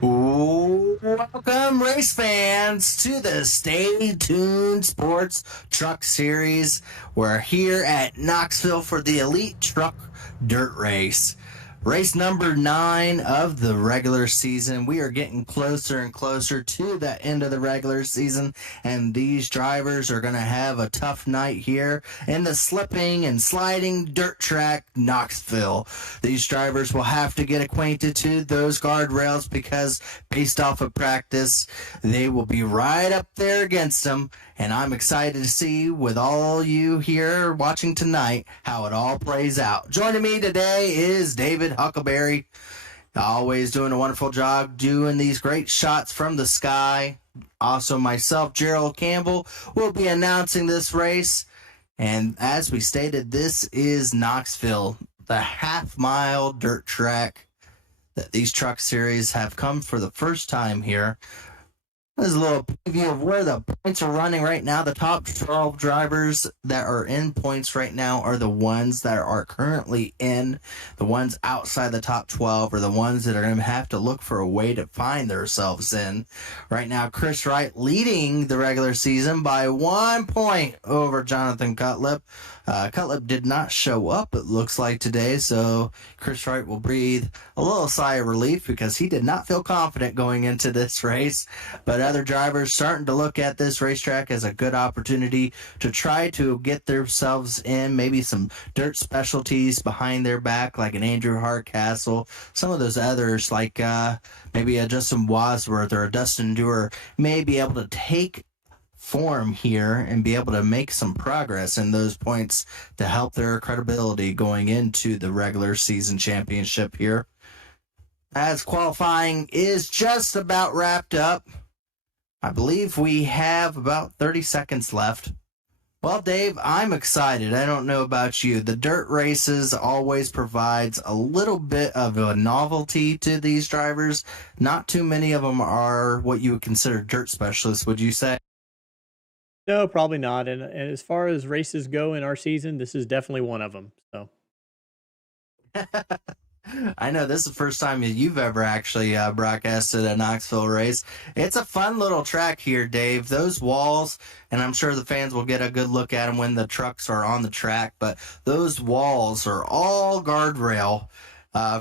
Welcome, race fans, to the Stay Tuned Sports Truck Series. We're here at Knoxville for the Elite Truck Dirt Race. Race number 9 of the regular season. We are getting closer and closer to the end of the regular season, and these drivers are going to have a tough night here in the slipping and sliding dirt track, Knoxville. These drivers will have to get acquainted to those guardrails because based off of practice, they will be right up there against them. And I'm excited to see with all you here watching tonight how it all plays out. Joining me today is David Huckleberry, always doing a wonderful job doing these great shots from the sky. Also myself, Gerald Campbell, will be announcing this race. And as we stated, this is Knoxville, the half-mile dirt track that these truck series have come for the first time here. This is a little preview of where the points are running right now. The top 12 drivers that are in points right now are the ones that are currently in. The ones outside the top 12 are the ones that are going to have to look for a way to find themselves in. Right now, Chris Wright leading the regular season by 1 point over Jonathan Cutlip. Cutlip did not show up, it looks like, today, so Chris Wright will breathe a little sigh of relief because he did not feel confident going into this race. But other drivers starting to look at this racetrack as a good opportunity to try to get themselves in maybe some dirt specialties behind their back, like an Andrew Hardcastle. Some of those others, like maybe a Justin Wadsworth or a Dustin Dewar, may be able to take form here and be able to make some progress in those points to help their credibility going into the regular season championship here. As qualifying is just about wrapped up, I believe we have about 30 seconds left. Well, Dave, I'm excited. I don't know about you. The dirt races always provides a little bit of a novelty to these drivers. Not too many of them are what you would consider dirt specialists, would you say? No, probably not. And as far as races go in our season, this is definitely one of them. So I know this is the first time you've ever actually broadcasted a Knoxville race. It's a fun little track here, Dave. Those walls, and I'm sure the fans will get a good look at them when the trucks are on the track, but those walls are all guardrail.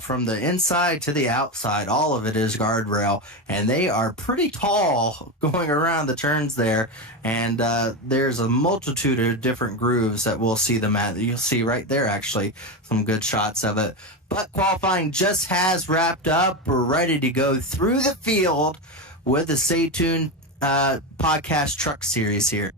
From the inside to the outside, all of it is guardrail, and they are pretty tall going around the turns there, and there's a multitude of different grooves that we'll see them at. You'll see right there, actually, some good shots of it. But qualifying just has wrapped up. We're ready to go through the field with the Stay Tuned podcast truck series here.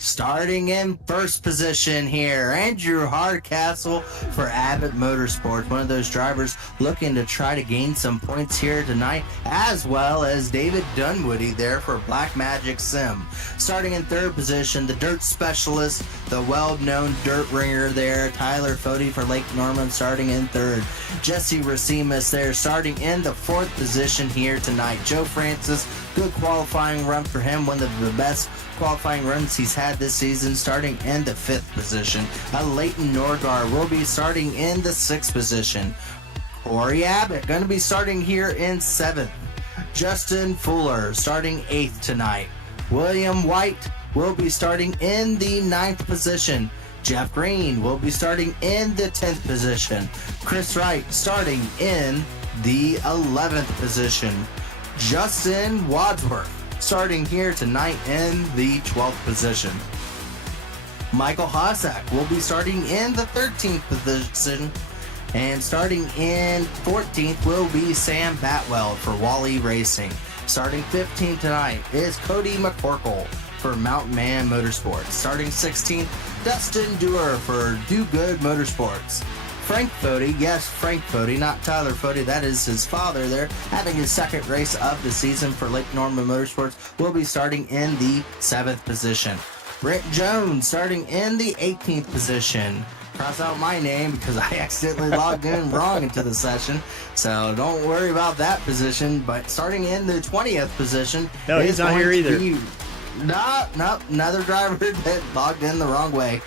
Starting in first position here, Andrew Hardcastle for Abbott Motorsports, one of those drivers looking to try to gain some points here tonight, as well as David Dunwoody there for Black Magic Sim. Starting in third position, the dirt specialist, the well-known dirt ringer there, Tyler Fody for Lake Norman starting in third. Jesse Racimus there starting in the fourth position here tonight. Joe Francis, good qualifying run for him, one of the best qualifying runs he's had this season, starting in the fifth position. Leighton Norgar will be starting in the sixth position. Corey Abbott going to be starting here in seventh. Justin Fuller starting eighth tonight. William White will be starting in the ninth position. Jeff Green will be starting in the 10th position. Chris Wright starting in the 11th position. Justin Wadsworth starting here tonight in the 12th position. Michael Hossack will be starting in the 13th position. And starting in 14th will be Sam Batwell for Wally Racing. Starting 15th tonight is Cody McCorkle for Mountain Man Motorsports. Starting 16th, Dustin Dewar for Do Good Motorsports. Frank Fody, yes, Frank Fody, not Tyler Fody, that is his father there, having his second race of the season for Lake Norman Motorsports, will be starting in the 7th position. Brent Jones starting in the 18th position. Cross out my name because I accidentally logged in wrong into the session, so don't worry about that position. But starting in the 20th position, no, he's not here either. No, another driver that logged in the wrong way.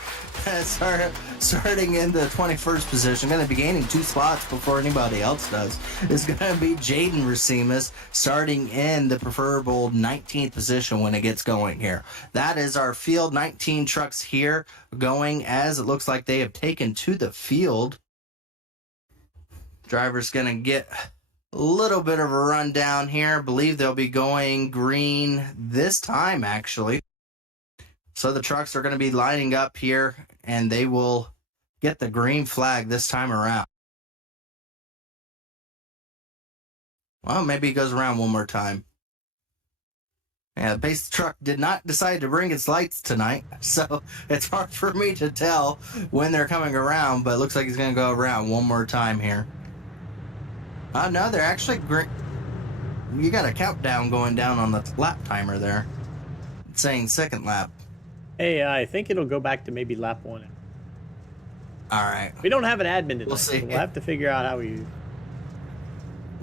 starting in the 21st position, going to be gaining 2 spots before anybody else does, is going to be Jaden Racimas, starting in the preferable 19th position when it gets going here. That is our field 19 trucks here going, as it looks like they have taken to the field. Driver's going to get a little bit of a rundown here. I believe they'll be going green this time, actually. So the trucks are going to be lining up here, and they will get the green flag this time around. Well, maybe it goes around one more time. Yeah, the base truck did not decide to bring its lights tonight, so it's hard for me to tell when they're coming around, but it looks like it's going to go around one more time here. Oh, no, they're actually great. You got a countdown going down on the lap timer there. It's saying second lap. Hey, I think it'll go back to maybe lap 1. All right. We don't have an admin tonight. We'll see. So we'll have to figure out how we...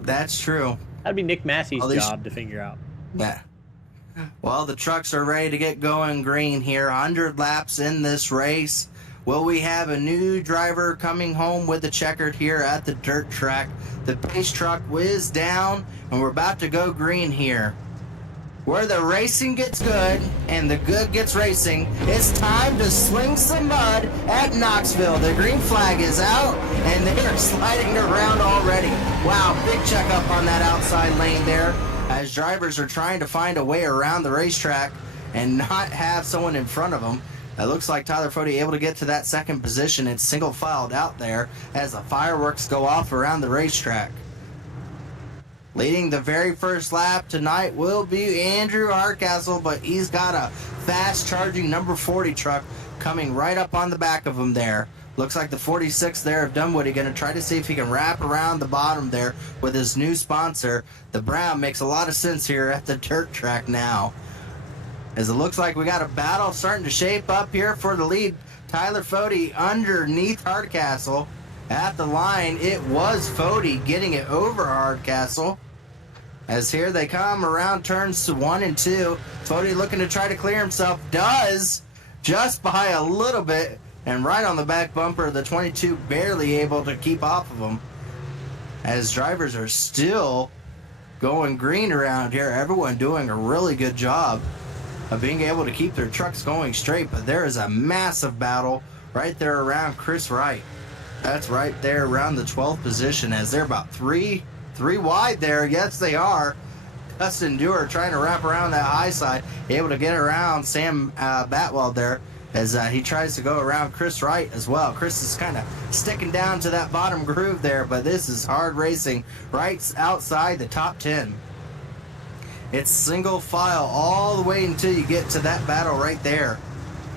That's true. That'd be Nick Massey's job to figure out. Yeah. Well, the trucks are ready to get going green here. 100 laps in this race. Will we have a new driver coming home with the checkered here at the dirt track? The pace truck whizzed down, and we're about to go green here. Where the racing gets good and the good gets racing, it's time to sling some mud at Knoxville. The green flag is out, and they are sliding around already. Wow, big checkup on that outside lane there, as drivers are trying to find a way around the racetrack and not have someone in front of them. It looks like Tyler Fody able to get to that second position. It's single filed out there as the fireworks go off around the racetrack. Leading the very first lap tonight will be Andrew Hardcastle, but he's got a fast-charging number 40 truck coming right up on the back of him there. Looks like the 46 there of Dunwoody going to try to see if he can wrap around the bottom there with his new sponsor. The brown makes a lot of sense here at the dirt track now, as it looks like we got a battle starting to shape up here for the lead. Tyler Fody underneath Hardcastle. At the line, it was Fody getting it over Hardcastle. As here they come around turns 1 and 2. Fody looking to try to clear himself. Does, just by a little bit, and right on the back bumper, the 22 barely able to keep off of him. As drivers are still going green around here. Everyone doing a really good job of being able to keep their trucks going straight. But there is a massive battle right there around Chris Wright. That's right there around the 12th position, as they're about three wide there. Yes, they are. Dustin Dewar trying to wrap around that high side, able to get around Sam Batwell there as he tries to go around Chris Wright as well. Chris is kind of sticking down to that bottom groove there, but this is hard racing. Wright's outside the top 10. It's single file all the way until you get to that battle right there.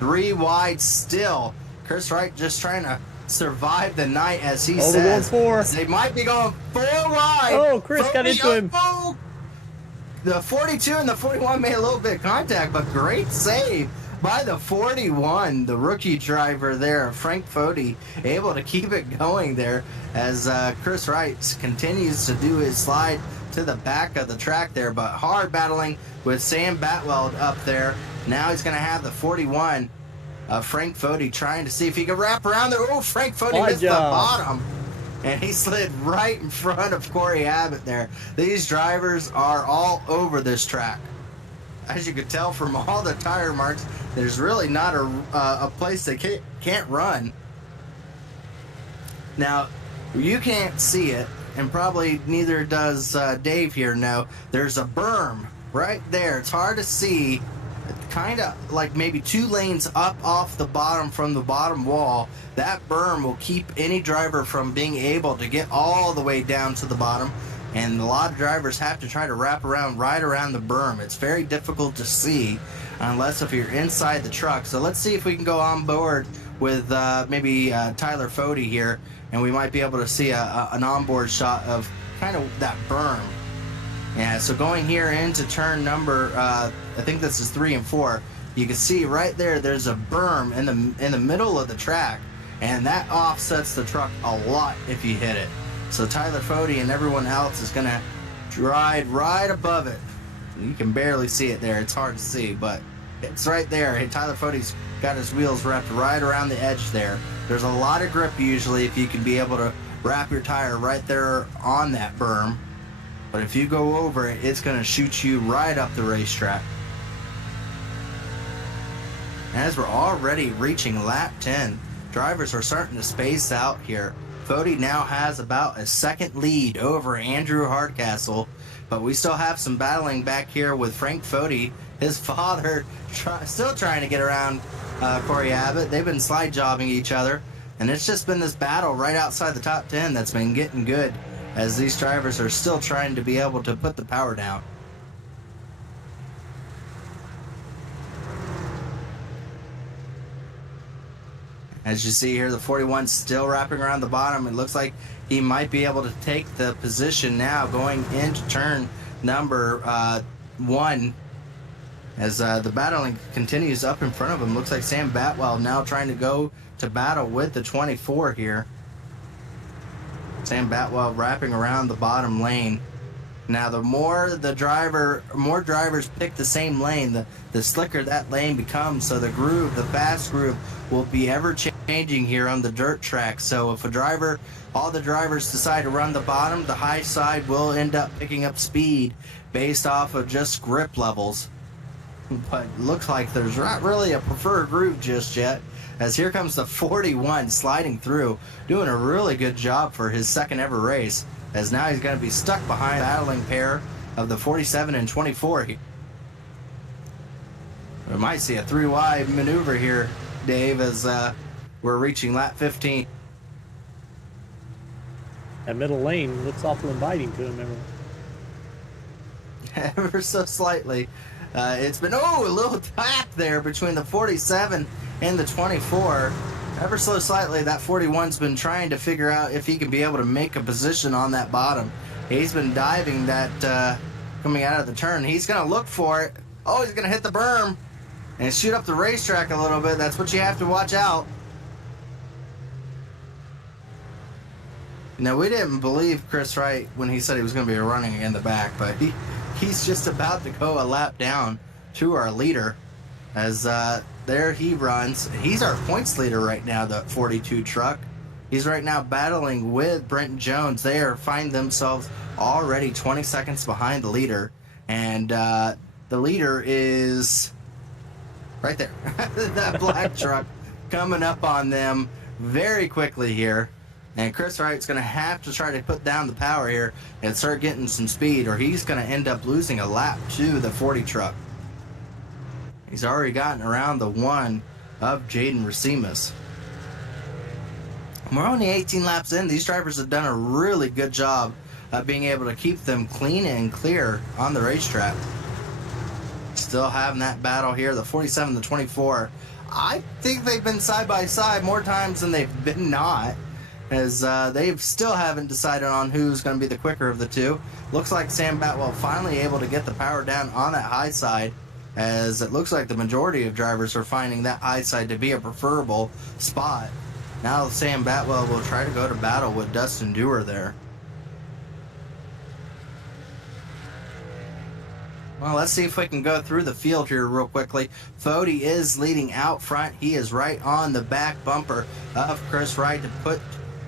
3 wide still. Chris Wright just trying to survive the night, as he says. They might be going 4 wide. Oh, Chris got into him. The 42 and the 41 made a little bit of contact, but great save by the 41, the rookie driver there, Frank Fody, able to keep it going there as Chris Wright continues to do his slide to the back of the track there, but hard battling with Sam Batwell up there. Now he's going to have the 41. Frank Fody trying to see if he can wrap around there. Oh, Frank Fody missed the bottom. And he slid right in front of Corey Abbott there. These drivers are all over this track. As you could tell from all the tire marks, there's really not a place they can't run. Now, you can't see it, and probably neither does Dave here know. There's a berm right there. It's hard to see. Kind of like maybe 2 lanes up off the bottom from the bottom wall. That berm will keep any driver from being able to get all the way down to the bottom, and a lot of drivers have to try to wrap around right around the berm. It's very difficult to see unless if you're inside the truck. So let's see if we can go on board with maybe Tyler Fody here, and we might be able to see an onboard shot of kind of that berm. Yeah, so going here into turn number, I think this is 3 and 4. You can see right there, there's a berm in the middle of the track, and that offsets the truck a lot if you hit it. So Tyler Fody and everyone else is going to ride right above it. You can barely see it there. It's hard to see, but It's right there. Hey, Tyler Fode's got his wheels wrapped right around the edge there. There's a lot of grip usually if you can be able to wrap your tire right there on that berm. But if you go over it, it's going to shoot you right up the racetrack. As we're already reaching lap 10, drivers are starting to space out here. Fode now has about a second lead over Andrew Hardcastle, but we still have some battling back here with Frank Fode, his father, still trying to get around Corey Abbott. They've been slide jobbing each other, and it's just been this battle right outside the top 10 that's been getting good as these drivers are still trying to be able to put the power down. As you see here, the 41 still wrapping around the bottom. It looks like he might be able to take the position now going into turn number 1 as the battling continues up in front of him. Looks like Sam Batwell now trying to go to battle with the 24 here. Sam Batwell wrapping around the bottom lane. Now, the more drivers pick the same lane, the slicker that lane becomes. So the fast groove will be ever changing here on the dirt track. So if all the drivers decide to run the bottom, the high side will end up picking up speed based off of just grip levels. But it looks like there's not really a preferred groove just yet, as here comes the 41 sliding through, doing a really good job for his second ever race, as now he's going to be stuck behind the battling pair of the 47 and 24 here. We might see a 3-wide maneuver here, Dave, as we're reaching lap 15. That middle lane looks awful inviting to him, Ever so slightly. It's been, a little tap there between the 47 and the 24. Ever so slightly, that 41's been trying to figure out if he can be able to make a position on that bottom. He's been diving that coming out of the turn. He's going to look for it. Oh, he's going to hit the berm and shoot up the racetrack a little bit. That's what you have to watch out. Now, we didn't believe Chris Wright when he said he was going to be running in the back, but he's just about to go a lap down to our leader as there he runs. He's our points leader right now, the 42 truck. He's right now battling with Brenton Jones. They find themselves already 20 seconds behind the leader, and the leader is right there. That black truck coming up on them very quickly here. And Chris Wright's going to have to try to put down the power here and start getting some speed, or he's going to end up losing a lap to the 40 truck. He's already gotten around the one of Jaden Racimus. We're only 18 laps in. These drivers have done a really good job of being able to keep them clean and clear on the racetrack. Still having that battle here, the 47, the 24. I think they've been side by side more times than they've been not, as they still haven't decided on who's going to be the quicker of the two. Looks like Sam Batwell finally able to get the power down on that high side, as it looks like the majority of drivers are finding that high side to be a preferable spot. Now Sam Batwell will try to go to battle with Dustin Dewar there. Well, let's see if we can go through the field here real quickly. Fode is leading out front. He is right on the back bumper of Chris Wright to put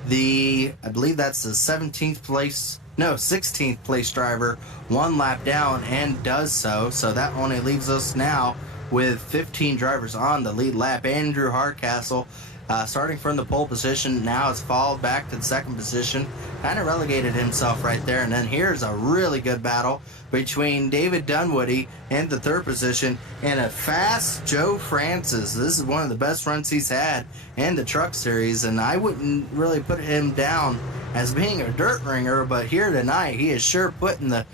I believe that's the 16th place driver one lap down, and does so. So that only leaves us now with 15 drivers on the lead lap. Andrew Hardcastle starting from the pole position, now has fallen back to the second position, kind of relegated himself right there. And then here's a really good battle between David Dunwoody in the third position and a fast Joe Francis. This is one of the best runs he's had in the truck series, and I wouldn't really put him down as being a dirt ringer, but here tonight he is sure putting the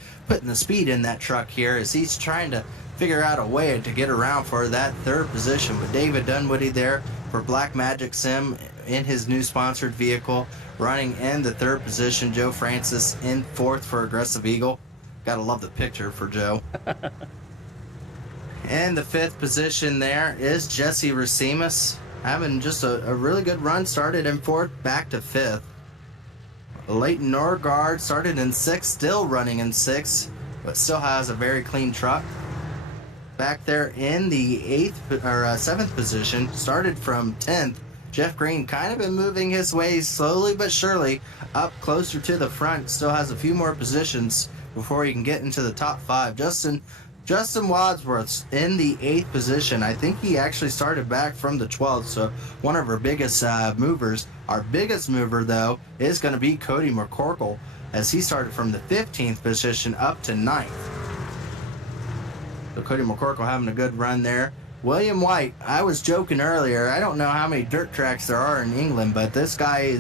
speed in that truck here, as he's trying to figure out a way to get around for that third position. But David Dunwoody there for Black Magic Sim in his new sponsored vehicle, running in the third position. Joe Francis in fourth for Aggressive Eagle. Gotta love the picture for Joe. In the fifth position there is Jesse Racimus, having just a really good run, started in fourth, back to fifth. Leighton Norgard started in sixth, still running in sixth, but still has a very clean truck. back there in the 7th position, started from 10th. Jeff Green kind of been moving his way slowly but surely up closer to the front. Still has a few more positions before he can get into the top 5. Justin Wadsworth's in the 8th position. I think he actually started back from the 12th, so one of our biggest movers. Our biggest mover, though, is going to be Cody McCorkle, as he started from the 15th position up to 9th. So Cody McCorkle having a good run there. William White, I was joking earlier, I don't know how many dirt tracks there are in England, but this guy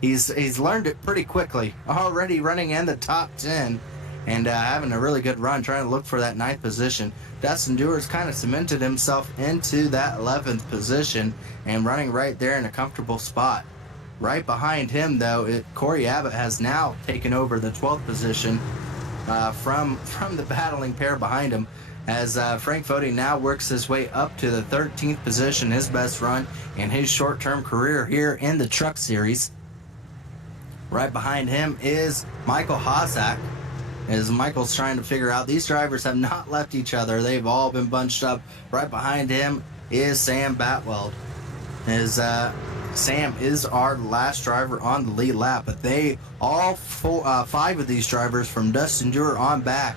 he's learned it pretty quickly. Already running in the top 10 and having a really good run, trying to look for that 9th position. Dustin Dewar's kind of cemented himself into that 11th position and running right there in a comfortable spot. Right behind him, though, Corey Abbott has now taken over the 12th position from the battling pair behind him, as Frank Fode now works his way up to the 13th position, his best run in his short-term career here in the Truck Series. Right behind him is Michael Hozak, as Michael's trying to figure out, these drivers have not left each other. They've all been bunched up. Right behind him is Sam Batweld, as Sam is our last driver on the lead lap, but they all 5 of these drivers from Dustin Dewar on back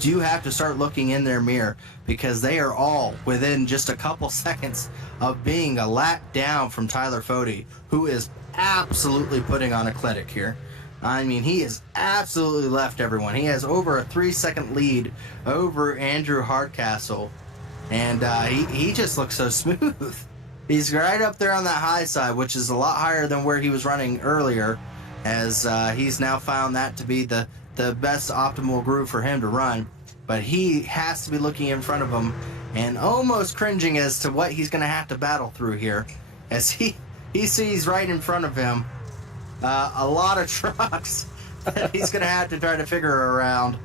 do have to start looking in their mirror, because they are all within just a couple seconds of being a lap down from Tyler Fode, who is absolutely putting on a clinic here. I mean, he has absolutely left everyone. He has over a 3-second lead over Andrew Hardcastle, and he just looks so smooth. He's right up there on that high side, which is a lot higher than where he was running earlier, as he's now found that to be the best optimal groove for him to run. But he has to be looking in front of him and almost cringing as to what he's going to have to battle through here, as he sees right in front of him a lot of trucks that he's going to have to try to figure around.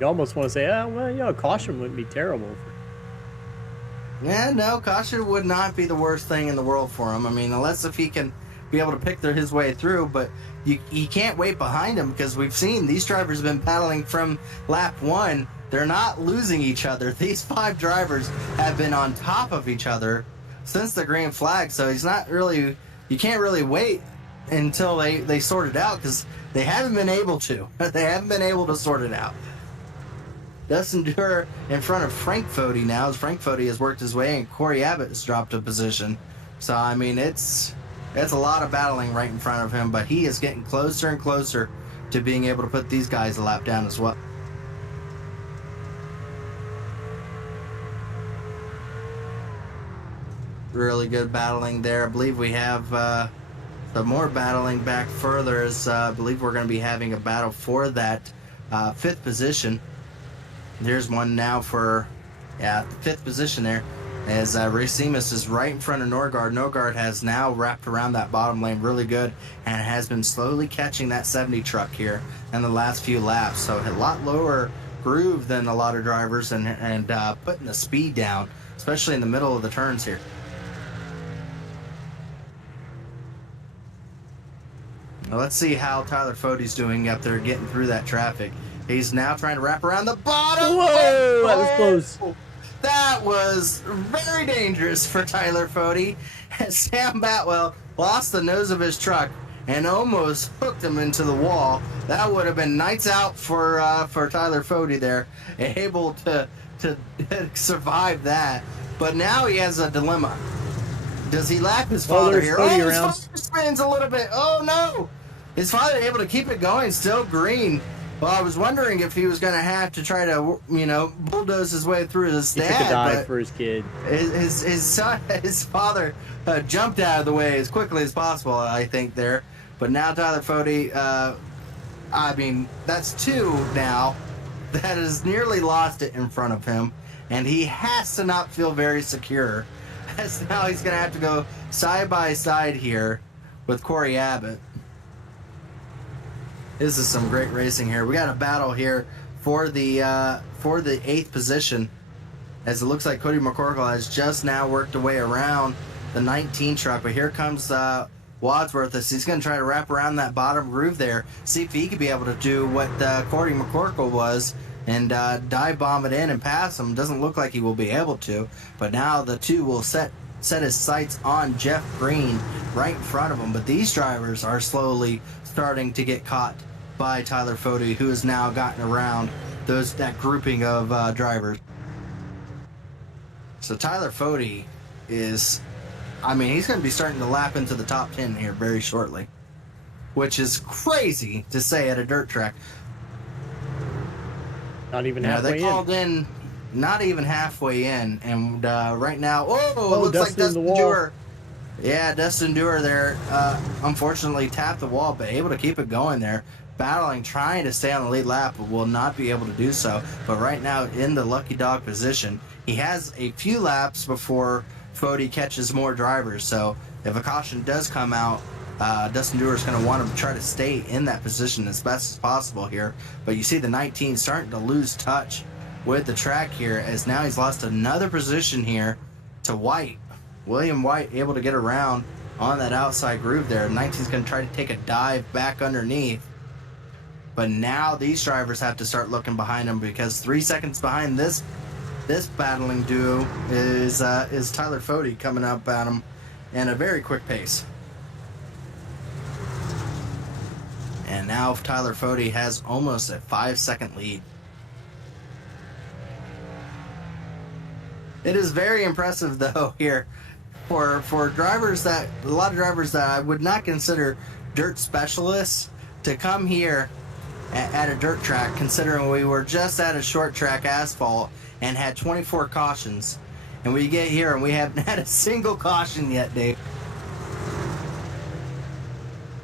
You almost want to say, well, caution wouldn't be terrible. Yeah, no, caution would not be the worst thing in the world for him. I mean, unless if he can be able to pick his way through, but you can't wait behind him, because we've seen these drivers have been battling from lap 1. They're not losing each other. These 5 drivers have been on top of each other since the green flag, so you can't really wait until they sort it out, because they haven't been able to. They haven't been able to sort it out. Dustin Dewar in front of Frank Fode now, as Frank Fode has worked his way and Corey Abbott has dropped a position. So, I mean, it's a lot of battling right in front of him, but he is getting closer and closer to being able to put these guys a lap down as well. Really good battling there. I believe we have some more battling back further, as I believe we're going to be having a battle for that 5th position. There's one now for the 5th position there, as Racimus is right in front of Norgard. Norgard has now wrapped around that bottom lane really good and has been slowly catching that 70 truck here in the last few laps. So a lot lower groove than a lot of drivers, and putting the speed down, especially in the middle of the turns here. Now let's see how Tyler Fode's doing up there getting through that traffic. He's now trying to wrap around the bottom. Whoa, that was close. That was very dangerous for Tyler Fode. Sam Batwell lost the nose of his truck and almost hooked him into the wall. That would have been nights out for Tyler Fode there, able to survive that. But now he has a dilemma. Does he lap his father here? His father spins a little bit. Oh no! His father able to keep it going, still green. Well, I was wondering if he was going to have to try to, bulldoze his way through his dad. He took a dive for his kid. His father jumped out of the way as quickly as possible, I think, there. But now Tyler Fode, that's 2 now that has nearly lost it in front of him. And he has to not feel very secure, as now he's going to have to go side by side here with Corey Abbott. This is some great racing here. We got a battle here for the 8th position, as it looks like Cody McCorkle has just now worked a way around the 19 truck. But here comes Wadsworth, as he's going to try to wrap around that bottom groove there, see if he could be able to do what Cody McCorkle was and dive bomb it in and pass him. Doesn't look like he will be able to, but now the two will set his sights on Jeff Green right in front of him. But these drivers are slowly starting to get caught by Tyler Fode, who has now gotten around that grouping of drivers. So Tyler Fode is, I mean, he's going to be starting to lap into the top 10 here very shortly, which is crazy to say at a dirt track. Not even halfway they called in, not even halfway in, and right now, it looks like Dustin Dewar. Yeah, Dustin Dewar there, unfortunately tapped the wall, but able to keep it going there, battling, trying to stay on the lead lap, but will not be able to do so. But right now, in the lucky dog position, he has a few laps before Fode catches more drivers. So if a caution does come out, Dustin Dewar is going to want to try to stay in that position as best as possible here. But you see the 19 starting to lose touch with the track here, as now he's lost another position here to White. William White able to get around on that outside groove there. 19's going to try to take a dive back underneath. But now these drivers have to start looking behind them, because 3 seconds behind this battling duo is Tyler Fode coming up at him in a very quick pace. And now Tyler Fode has almost a 5-second lead. It is very impressive, though, here for drivers that, a lot of drivers that I would not consider dirt specialists, to come here at a dirt track, considering we were just at a short track asphalt and had 24 cautions. And we get here and we haven't had a single caution yet, Dave.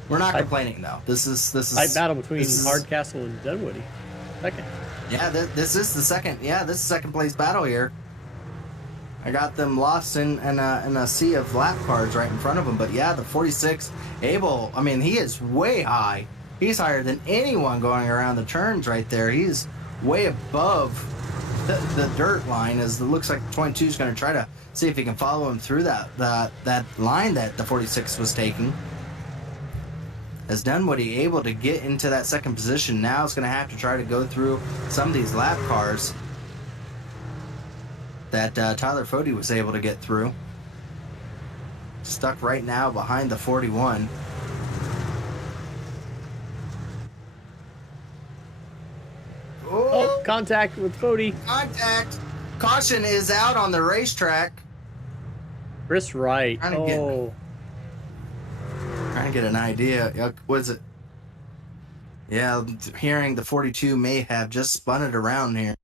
We're not complaining, though. This is tight battle between Hardcastle and Dunwoody. Second. Yeah, this is the second. Yeah, this is second place battle here. I got them lost in a sea of lap cars right in front of them. But yeah, the 46 Abel. I mean, he is way high. He's higher than anyone going around the turns right there. He's way above the dirt line, as it looks like 22 is going to try to see if he can follow him through that line that the 46 was taking. As Dunwoody able to get into that second position, now is going to have to try to go through some of these lap cars that Tyler Fode was able to get through. Stuck right now behind the 41. Oh, contact with Fode. Contact. Caution is out on the racetrack. Chris Wright. Trying to get an idea. What is it? Yeah, hearing the 42 may have just spun it around here.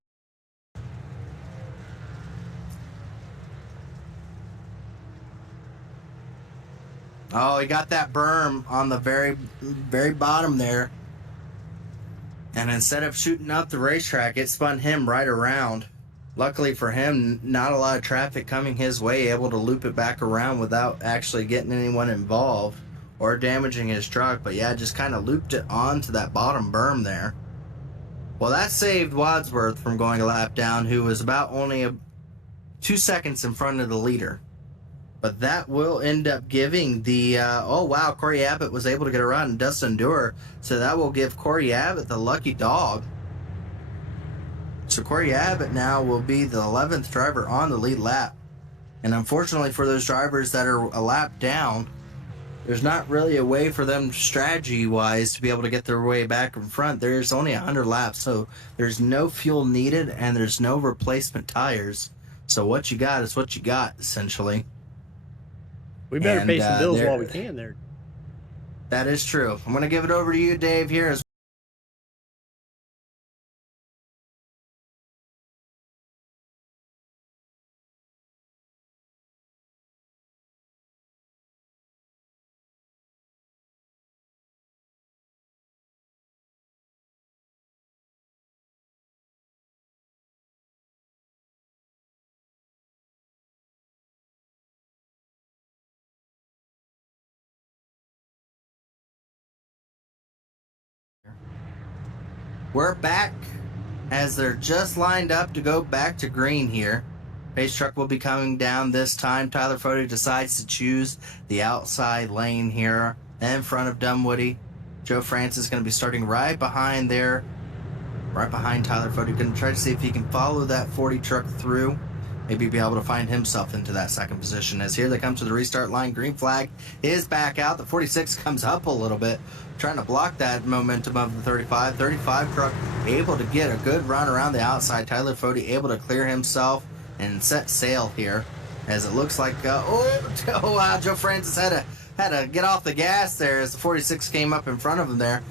Oh, he got that berm on the very, very bottom there. And instead of shooting up the racetrack, it spun him right around. Luckily for him, not a lot of traffic coming his way, able to loop it back around without actually getting anyone involved or damaging his truck. But yeah, just kind of looped it onto that bottom berm there. Well, that saved Wadsworth from going a lap down, who was about only 2 seconds in front of the leader. But that will end up giving the, Corey Abbott was able to get around Dustin Dewar. So that will give Corey Abbott the lucky dog. So Corey Abbott now will be the 11th driver on the lead lap. And unfortunately for those drivers that are a lap down, there's not really a way for them strategy-wise to be able to get their way back in front. There's only 100 laps, so there's no fuel needed and there's no replacement tires. So what you got is what you got, essentially. We better pay some bills while we can there. That is true. I'm going to give it over to you, Dave, here as we're back as they're just lined up to go back to green here. Pace truck will be coming down this time. Tyler Fode decides to choose the outside lane here in front of Dunwoody. Joe Francis is going to be starting right behind there right behind Tyler Fody. Going to try to see if he can follow that 40 truck through. Maybe be able to find himself into that second position. As here they come to the restart line. Green flag is back out. The 46 comes up a little bit, trying to block that momentum of the 35. 35 truck able to get a good run around the outside. Tyler Fody able to clear himself and set sail here. As it looks like, oh wow, Joe Francis had to get off the gas there as the 46 came up in front of him there.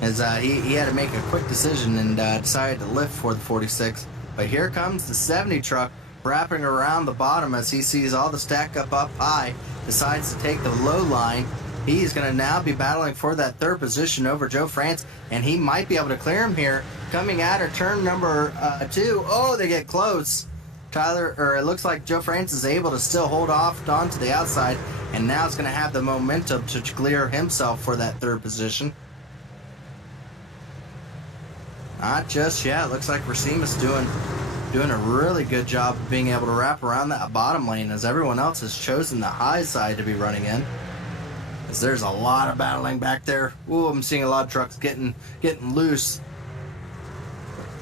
As he had to make a quick decision and decided to lift for the 46. But here comes the 70 truck, wrapping around the bottom as he sees all the stack up high, decides to take the low line. He's going to now be battling for that third position over Joe France, and he might be able to clear him here. Coming out of turn number 2. Oh, they get close. It looks like Joe France is able to still hold off onto the outside, and now it's going to have the momentum to clear himself for that third position. Not just yet. Looks like Racima's doing a really good job of being able to wrap around that bottom lane as everyone else has chosen the high side to be running in. As there's a lot of battling back there. Ooh, I'm seeing a lot of trucks getting loose.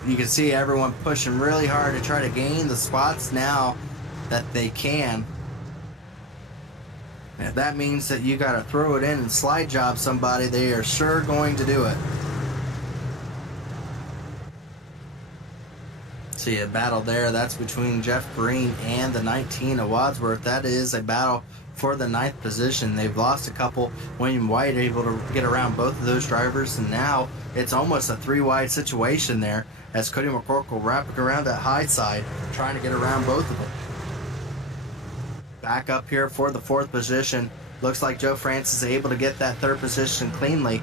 You can see everyone pushing really hard to try to gain the spots now that they can. If that means that you got to throw it in and slide job somebody, they are sure going to do it. See a battle there. That's between Jeff Green and the 19 of Wadsworth. That is a battle for the 9th position. They've lost a couple. William White able to get around both of those drivers, and now it's almost a 3-wide situation there as Cody McCorkle wrapping around that high side, trying to get around both of them. Back up here for the 4th position. Looks like Joe France is able to get that 3rd position cleanly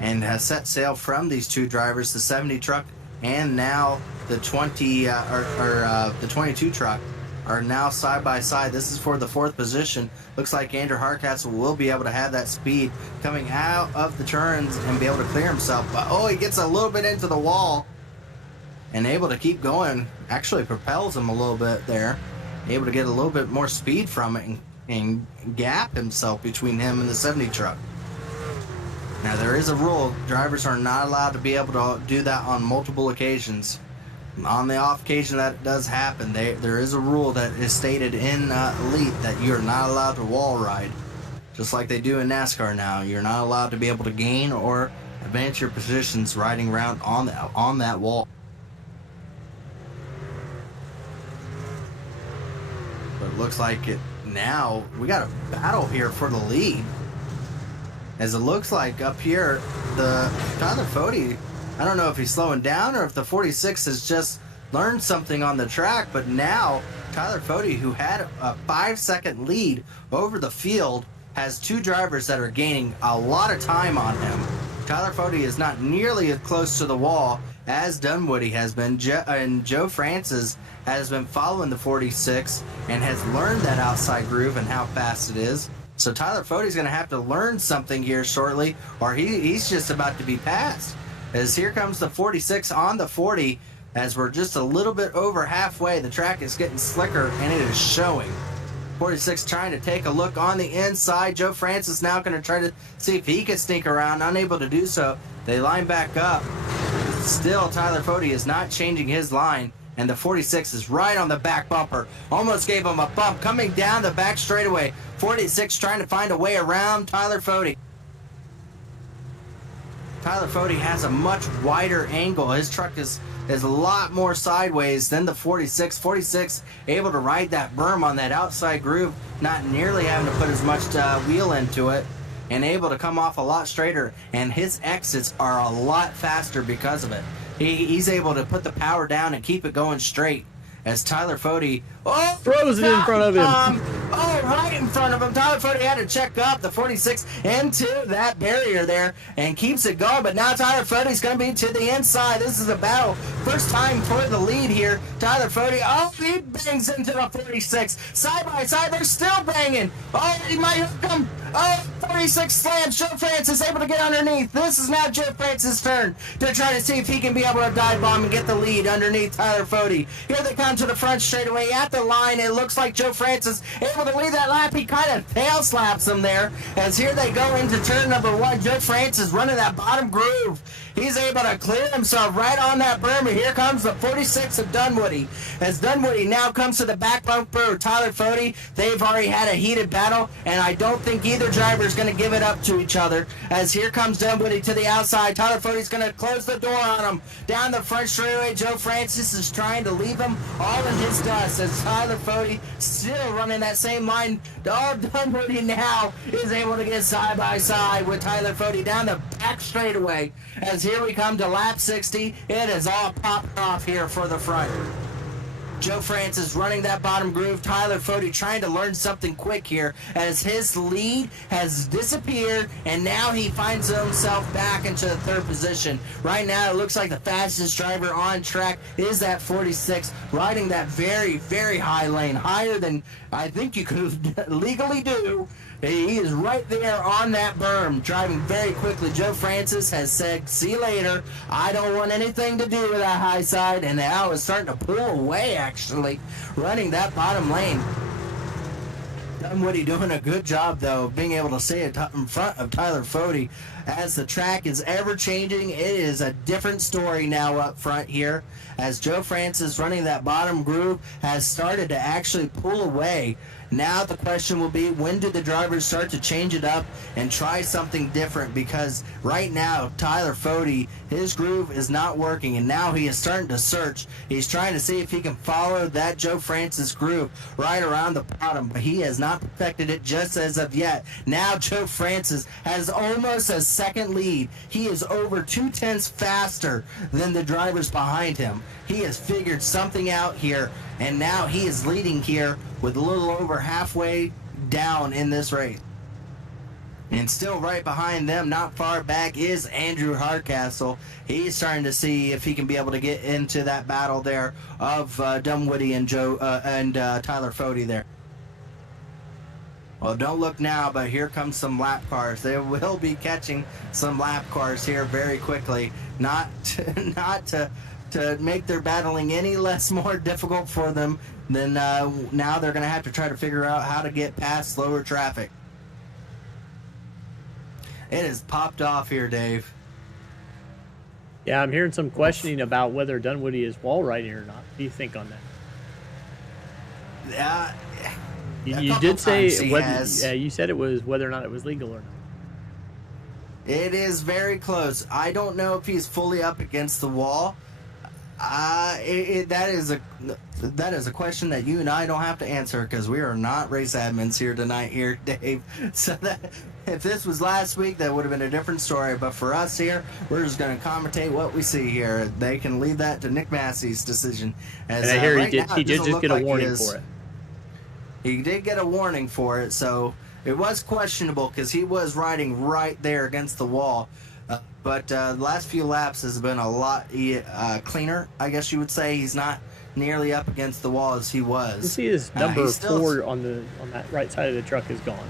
and has set sail from these two drivers, the 70 truck and now the 22 truck are now side by side. This is for the 4th position. Looks like Andrew Hardcastle will be able to have that speed coming out of the turns and be able to clear himself. But he gets a little bit into the wall and able to keep going. Actually propels him a little bit there. Able to get a little bit more speed from it and gap himself between him and the 70 truck. Now there is a rule. Drivers are not allowed to be able to do that on multiple occasions. On the off occasion that it does happen, there is a rule that is stated in Elite that you're not allowed to wall ride. Just like they do in NASCAR now. You're not allowed to be able to gain or advance your positions riding around on that wall. But it looks like now we got a battle here for the lead. As it looks like up here, the Tyler Fody, I don't know if he's slowing down or if the 46 has just learned something on the track, but now Tyler Fody, who had a 5-second lead over the field, has two drivers that are gaining a lot of time on him. Tyler Fody is not nearly as close to the wall as Dunwoody has been, and Joe Francis has been following the 46 and has learned that outside groove and how fast it is. So Tyler Fody's going to have to learn something here shortly, or he's just about to be passed. As here comes the 46 on the 40, as we're just a little bit over halfway. The track is getting slicker, and it is showing. 46 trying to take a look on the inside. Joe Francis now going to try to see if he can sneak around. Unable to do so. They line back up. Still, Tyler Fody is not changing his line, and the 46 is right on the back bumper. Almost gave him a bump coming down the back straightaway. 46 trying to find a way around Tyler Fody. Tyler Fody has a much wider angle. His truck is a lot more sideways than the 46. 46 able to ride that berm on that outside groove, not nearly having to put as much wheel into it, and able to come off a lot straighter, and his exits are a lot faster because of it. He's able to put the power down and keep it going straight. As Tyler Fody throws it in front of him. Right in front of him. Tyler Fody had to check up the 46 into that barrier there and keeps it going. But now Tyler Fody's going to be to the inside. This is a battle. First time for the lead here. Tyler Fody, he bangs into the 46. Side by side, they're still banging. He might hook him. 46 slams. Joe Francis able to get underneath. This is now Joe Francis' turn to try to see if he can be able to dive bomb and get the lead underneath Tyler Fody. Here they come to the front straightaway at the line. It looks like Joe Francis able to lead that lap. He kind of tail slaps him there. As here they go into turn number 1. Joe Francis running that bottom groove. He's able to clear himself right on that berm. And here comes the 46 of Dunwoody. As Dunwoody now comes to the back bumper of Tyler Fody, they've already had a heated battle, and I don't think either driver is going to give it up to each other. As here comes Dunwoody to the outside. Tyler Fody's going to close the door on him. Down the front straightaway, Joe Francis is trying to leave him all in his dust as Tyler Fody still running that same line. Dunwoody now is able to get side by side with Tyler Fody down the back straightaway. As here we come to lap 60, it is all popped off here for the front. Joe Francis running that bottom groove. Tyler Fody trying to learn something quick here as his lead has disappeared, and now he finds himself back into the 3rd position. Right now, it looks like the fastest driver on track is that 46, riding that very, very high lane, higher than I think you could legally do. He is right there on that berm, driving very quickly. Joe Francis has said, see you later. I don't want anything to do with that high side. And now is starting to pull away, actually, running that bottom lane. Dunwoody doing a good job, though, being able to stay in front of Tyler Fody. As the track is ever-changing, it is a different story now up front here. As Joe Francis running that bottom groove has started to actually pull away. Now the question will be, when do the drivers start to change it up and try something different? Because right now, Tyler Fody, his groove is not working, and now he is starting to search. He's trying to see if he can follow that Joe Francis groove right around the bottom, but he has not perfected it just as of yet. Now Joe Francis has almost a second lead. He is over 2/10 faster than the drivers behind him. He has figured something out here, and now he is leading here with a little over halfway down in this race. And still right behind them, not far back, is Andrew Hardcastle. He's starting to see if he can be able to get into that battle there of Dunwoody and Tyler Fody there. Well, don't look now, but here comes some lap cars. They will be catching some lap cars here very quickly. Not to make their battling any less more difficult for them, then now they're going to have to try to figure out how to get past slower traffic. It has popped off here, Dave. Yeah, I'm hearing some questioning about whether Dunwoody is wall riding or not. What do you think on that? You did say whether, you said it was whether or not it was legal or not. It is very close. I don't know if he's fully up against the wall. That is a question that you and I don't have to answer because we are not race admins here tonight, here, Dave. So that if this was last week, that would have been a different story. But for us here, we're just going to commentate what we see here. They can leave that to Nick Massey's decision. And I hear he did just get a warning for it. He did get a warning for it, so it was questionable because he was riding right there against the wall. But the last few laps has been a lot cleaner, I guess you would say. He's not nearly up against the wall as he was. You see his number 4 on that right side of the truck is gone.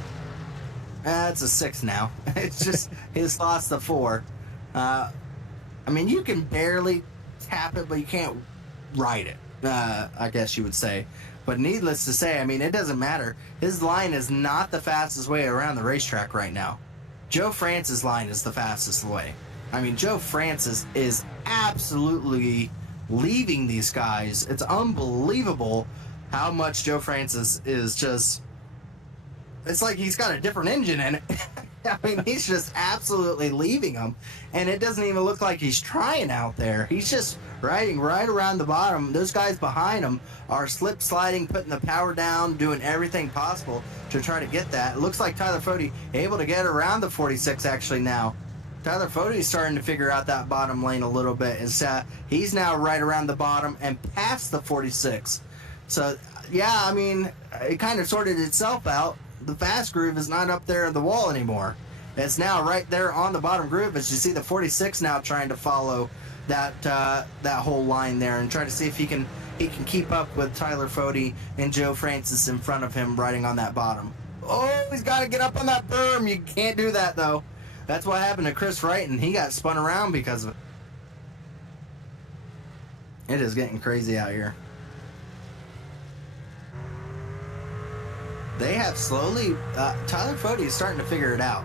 It's a 6 now. It's just he's lost the 4. I mean, you can barely tap it, but you can't ride it, I guess you would say. But needless to say, I mean, it doesn't matter. His line is not the fastest way around the racetrack right now. Joe Francis' line is the fastest way. I mean, Joe Francis is absolutely leaving these guys. It's unbelievable how much Joe Francis is just... It's like he's got a different engine in it. I mean, he's just absolutely leaving them. And it doesn't even look like he's trying out there. He's just riding right around the bottom. Those guys behind him are slip sliding, putting the power down, doing everything possible to try to get that. It looks like Tyler Fody able to get around the 46 actually now. Tyler Fody's starting to figure out that bottom lane a little bit. He's now right around the bottom and past the 46. So, yeah, I mean, it kind of sorted itself out. The fast groove is not up there in the wall anymore. It's now right there on the bottom groove. As you see the 46 now trying to follow that whole line there and try to see if he can keep up with Tyler Fody and Joe Francis in front of him riding on that bottom. Oh, he's got to get up on that berm. You can't do that, though. That's what happened to Chris Wright, and he got spun around because of it. It is getting crazy out here. they have slowly, Tyler Fode is starting to figure it out.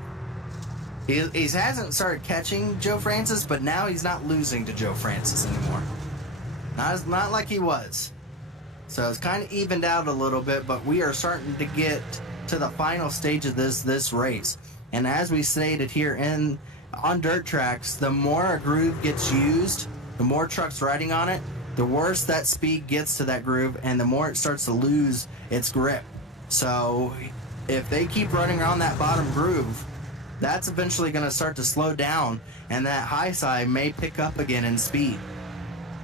He hasn't started catching Joe Francis, but now he's not losing to Joe Francis anymore. Not like he was. So it's kind of evened out a little bit, but we are starting to get to the final stage of this race. And as we stated here on dirt tracks, the more a groove gets used, the more trucks riding on it, the worse that speed gets to that groove, and the more it starts to lose its grip. So if they keep running around that bottom groove, that's eventually going to start to slow down, and that high side may pick up again in speed.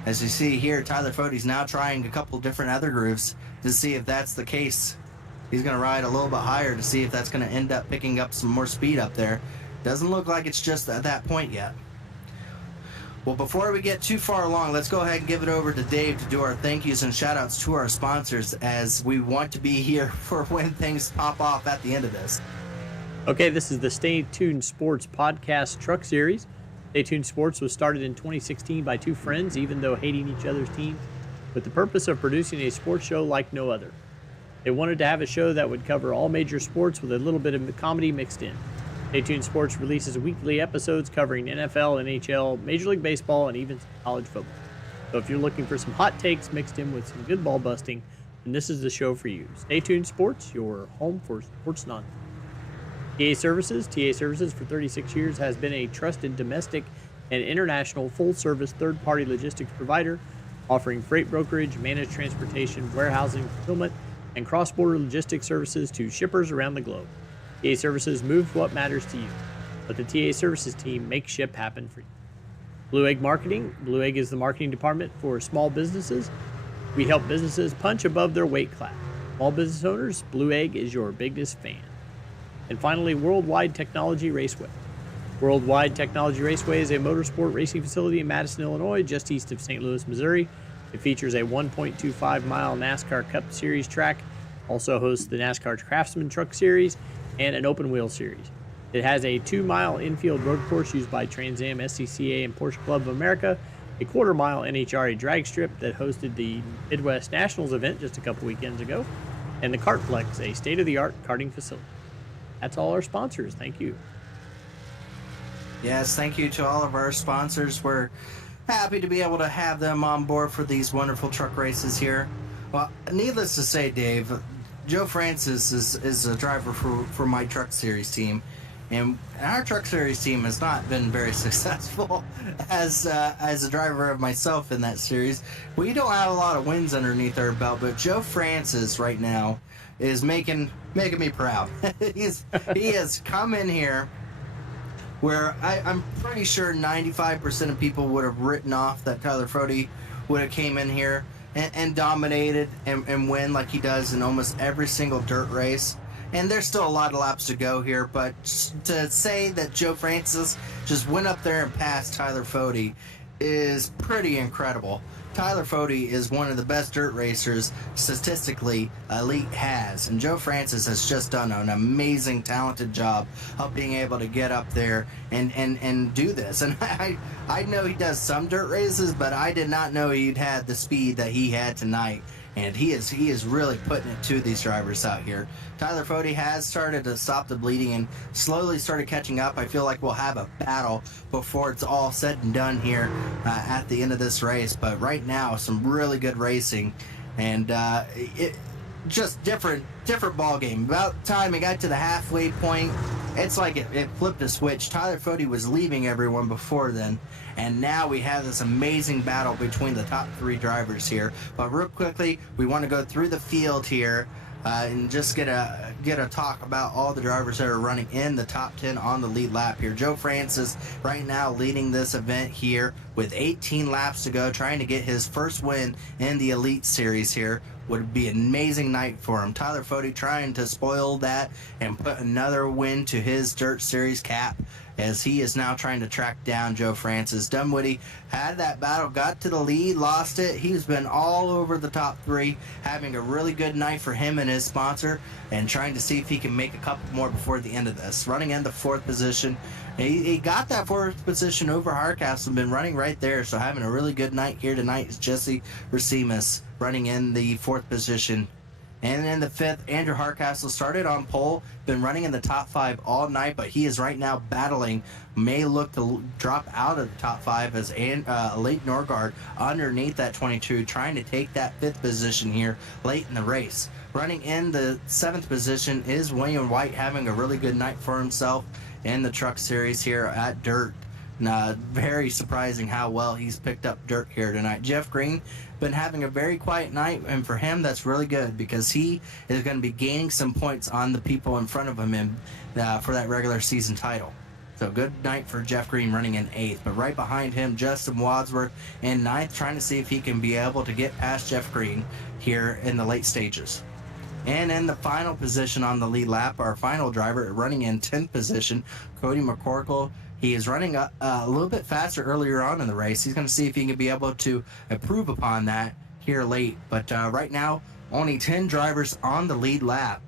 As you see here, Tyler Fode's now trying a couple different other grooves to see if that's the case. He's going to ride a little bit higher to see if that's going to end up picking up some more speed up there. Doesn't look like it's just at that point yet. Well, before we get too far along, let's go ahead and give it over to Dave to do our thank yous and shout outs to our sponsors, as we want to be here for when things pop off at the end of this. Okay, this is the Stay Tuned Sports Podcast Truck Series. Stay Tuned Sports was started in 2016 by two friends, even though hating each other's teams, with the purpose of producing a sports show like no other. They wanted to have a show that would cover all major sports with a little bit of comedy mixed in. Stay Tuned Sports releases weekly episodes covering NFL, NHL, Major League Baseball, and even some college football. So if you're looking for some hot takes mixed in with some good ball busting, then this is the show for you. Stay Tuned Sports, your home for sports nonsense. TA Services for 36 years has been a trusted domestic and international full-service third-party logistics provider, offering freight brokerage, managed transportation, warehousing, fulfillment, and cross-border logistics services to shippers around the globe. TA Services moves what matters to you. Let the TA Services team make ship happen for you. Blue Egg Marketing. Blue Egg is the marketing department for small businesses. We help businesses punch above their weight class. Small business owners, Blue Egg is your biggest fan. And finally, Worldwide Technology Raceway. Worldwide Technology Raceway is a motorsport racing facility in Madison, Illinois, just east of St. Louis, Missouri. It features a 1.25-mile NASCAR Cup Series track, also hosts the NASCAR Craftsman Truck Series, and an open wheel series. It has a 2-mile infield road course used by Trans Am, SCCA, and Porsche Club of America, a quarter-mile NHRA drag strip that hosted the Midwest Nationals event just a couple weekends ago, and the Kartplex, a state-of-the-art karting facility. That's all our sponsors. Thank you. Yes, thank you to all of our sponsors. We're happy to be able to have them on board for these wonderful truck races here. Well, needless to say, Dave, Joe Francis is a driver for my truck series team, and our truck series team has not been very successful as a driver of myself in that series. We don't have a lot of wins underneath our belt, but Joe Francis right now is making me proud. He has come in here where I'm pretty sure 95% of people would have written off that Tyler Fode would have came in here and dominated and win like he does in almost every single dirt race. And there's still a lot of laps to go here, but to say that Joe Francis just went up there and passed Tyler Fode is pretty incredible. Tyler Fode is one of the best dirt racers statistically Elite has, and Joe Francis has just done an amazing, talented job of being able to get up there and do this. And I know he does some dirt races, but I did not know he'd had the speed that he had tonight. And he is really putting it to these drivers out here. Tyler Fode has started to stop the bleeding and slowly started catching up. I feel like we'll have a battle before it's all said and done here at the end of this race. But right now, some really good racing, and it just different ball game. About the time it got to the halfway point, it's like it flipped a switch. Tyler Fode was leaving everyone before then, and now we have this amazing battle between the top three drivers here. But real quickly, we want to go through the field here and just get a talk about all the drivers that are running in the top 10 on the lead lap here. Joe Francis right now leading this event here with 18 laps to go, trying to get his first win in the Elite Series here. Would be an amazing night for him. Tyler Fode trying to spoil that and put another win to his Dirt Series cap, as he is now trying to track down Joe Francis. Dunwoody had that battle, got to the lead, lost it. He's been all over the top three, having a really good night for him and his sponsor, and trying to see if he can make a couple more before the end of this. Running in the fourth position. He got that fourth position over Hardcastle, been running right there, so having a really good night here tonight is Jesse Racimus running in the fourth position And in the 5th, Andrew Hardcastle started on pole, been running in the top 5 all night, but he is right now battling, may look to drop out of the top 5 as Elite Norgard underneath that 22, trying to take that 5th position here late in the race. Running in the 7th position is William White, having a really good night for himself in the Truck Series here at Dirt. Very surprising how well he's picked up dirt here tonight. Jeff Green been having a very quiet night, and for him that's really good because he is going to be gaining some points on the people in front of him for that regular season title. So good night for Jeff Green running in 8th, but right behind him Justin Wadsworth in 9th, trying to see if he can be able to get past Jeff Green here in the late stages. And in the final position on the lead lap, our final driver running in 10th position, Cody McCorkle. He is running a little bit faster earlier on in the race. He's going to see if he can be able to improve upon that here late. But right now, only 10 drivers on the lead lap.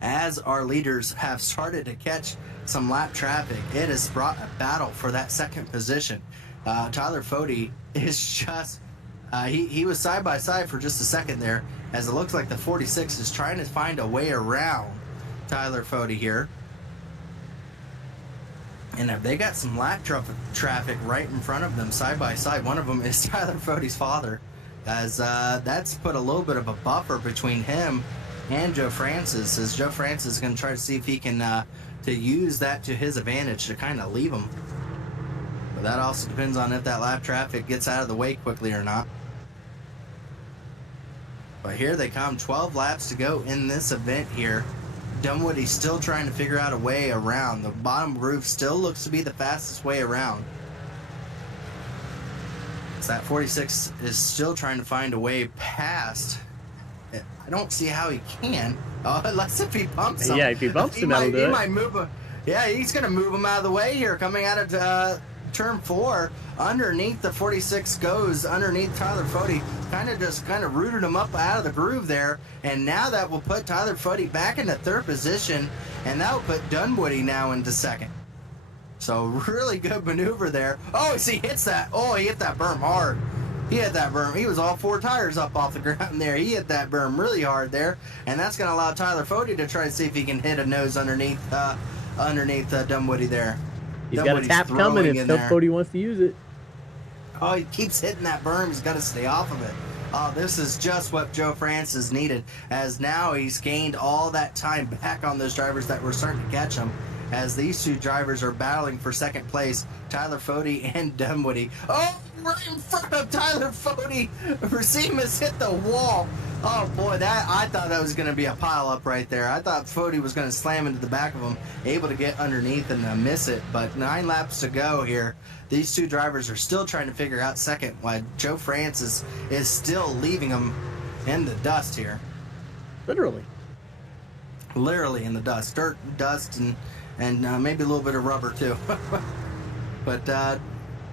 As our leaders have started to catch some lap traffic, it has brought a battle for that second position. Tyler Fode is just... he was side by side for just a second there, as it looks like the 46 is trying to find a way around Tyler Fode here. And they got some lap traffic right in front of them, side by side. One of them is Tyler Fode's father, as that's put a little bit of a buffer between him and Joe Francis, as Joe Francis is going to try to see if he can to use that to his advantage to kind of leave him. But that also depends on if that lap traffic gets out of the way quickly or not. But here they come, 12 laps to go in this event here. Dunwoody's still trying to figure out a way around. The bottom groove still looks to be the fastest way around. So that 46 is still trying to find a way past. I don't see how he can. Oh, unless if he bumps him. Yeah, if he bumps him, that'll do it. He might move him. Yeah, he's going to move him out of the way here. Coming out of turn 4, underneath the 46 goes, underneath Tyler Fode. Kind of rooted him up out of the groove there. And now that will put Tyler Fode back into 3rd position. And that will put Dunwoody now into 2nd. So really good maneuver there. Oh, see, he hits that. Oh, he hit that berm hard. He hit that berm. He was all 4 tires up off the ground there. He hit that berm really hard there. And that's going to allow Tyler Fode to try to see if he can hit a nose underneath Dunwoody there. He's got a tap coming if Fode wants to use it. Oh, he keeps hitting that berm. He's got to stay off of it. Oh, this is just what Joe Francis needed, as now he's gained all that time back on those drivers that were starting to catch him, as these 2 drivers are battling for 2nd place, Tyler Fode and Dunwoody. Oh, right in front of Tyler Fode. Racimus hit the wall. Oh, boy, I thought that was going to be a pile-up right there. I thought Fode was going to slam into the back of him, able to get underneath and miss it. But 9 laps to go here. These 2 drivers are still trying to figure out 2nd, while Joe Francis is still leaving them in the dust here. Literally in the dust. Dirt, dust, and maybe a little bit of rubber, too. But the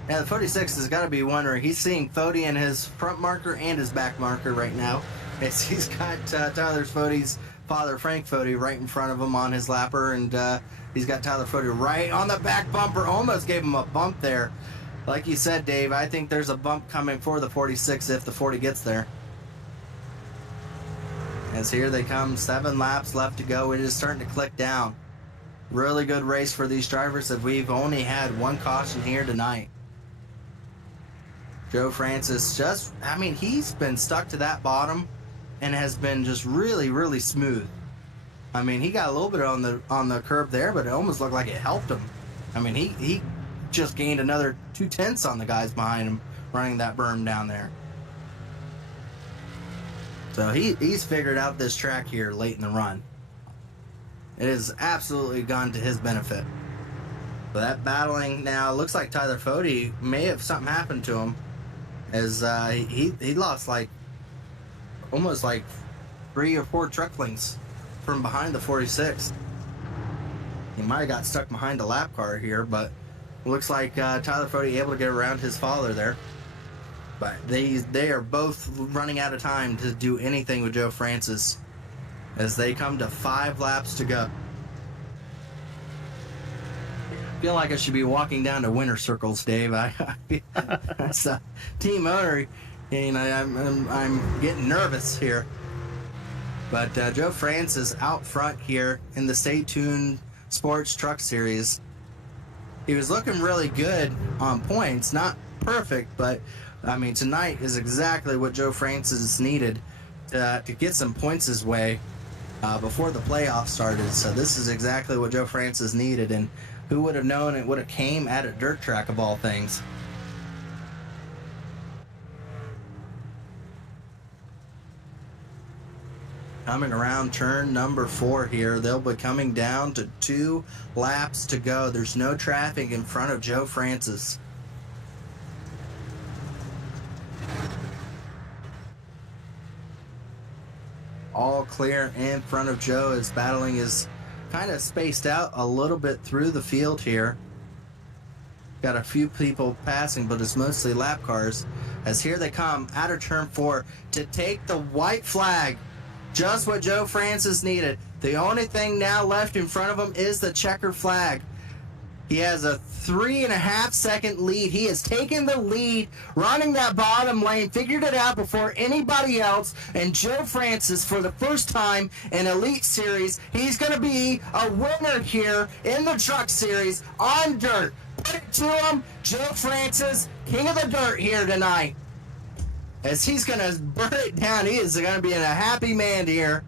46 has got to be one where he's seeing Fode in his front marker and his back marker right now. As he's got Tyler Fode's father, Frank Fode, right in front of him on his lapper, and he's got Tyler Fode right on the back bumper. Almost gave him a bump there. Like you said, Dave, I think there's a bump coming for the 46 if the 40 gets there. As here they come, 7 laps left to go. It is starting to click down. Really good race for these drivers, as we've only had 1 caution here tonight. Joe Francis he's been stuck to that bottom and has been just really, really smooth. I mean, he got a little bit on the curb there, but it almost looked like it helped him. I mean, he just gained another 2/10 on the guys behind him running that berm down there. So he's figured out this track here late in the run. It has absolutely gone to his benefit. But that battling now, looks like Tyler Fode may have something happened to him, as he lost almost 3 or 4 truck lengths from behind the 46. He might have got stuck behind a lap car here, but it looks like Tyler Fode able to get around his father there. But they are both running out of time to do anything with Joe Francis, as they come to 5 laps to go. I feel like I should be walking down to winner circles, Dave. As a team owner, I'm getting nervous here. But Joe Francis out front here in the Stay Tuned Sports Truck Series. He was looking really good on points. Not perfect, but, I mean, tonight is exactly what Joe Francis needed to get some points his way before the playoffs started. So this is exactly what Joe Francis needed, and who would have known it would have came at a dirt track of all things. Coming around turn number 4 here. They'll be coming down to 2 laps to go. There's no traffic in front of Joe Francis. All clear in front of Joe as battling is kind of spaced out a little bit through the field here. Got a few people passing, but it's mostly lap cars. As here they come out of turn 4 to take the white flag. Just what Joe Francis needed. The only thing now left in front of him is the checker flag. He has a 3.5 second lead. He has taken the lead, running that bottom lane, figured it out before anybody else. And Joe Francis, for the first time in Elite Series, he's going to be a winner here in the Truck Series on dirt. Put it to him, Joe Francis, king of the dirt here tonight. As he's going to burn it down, he is going to be in a happy man here.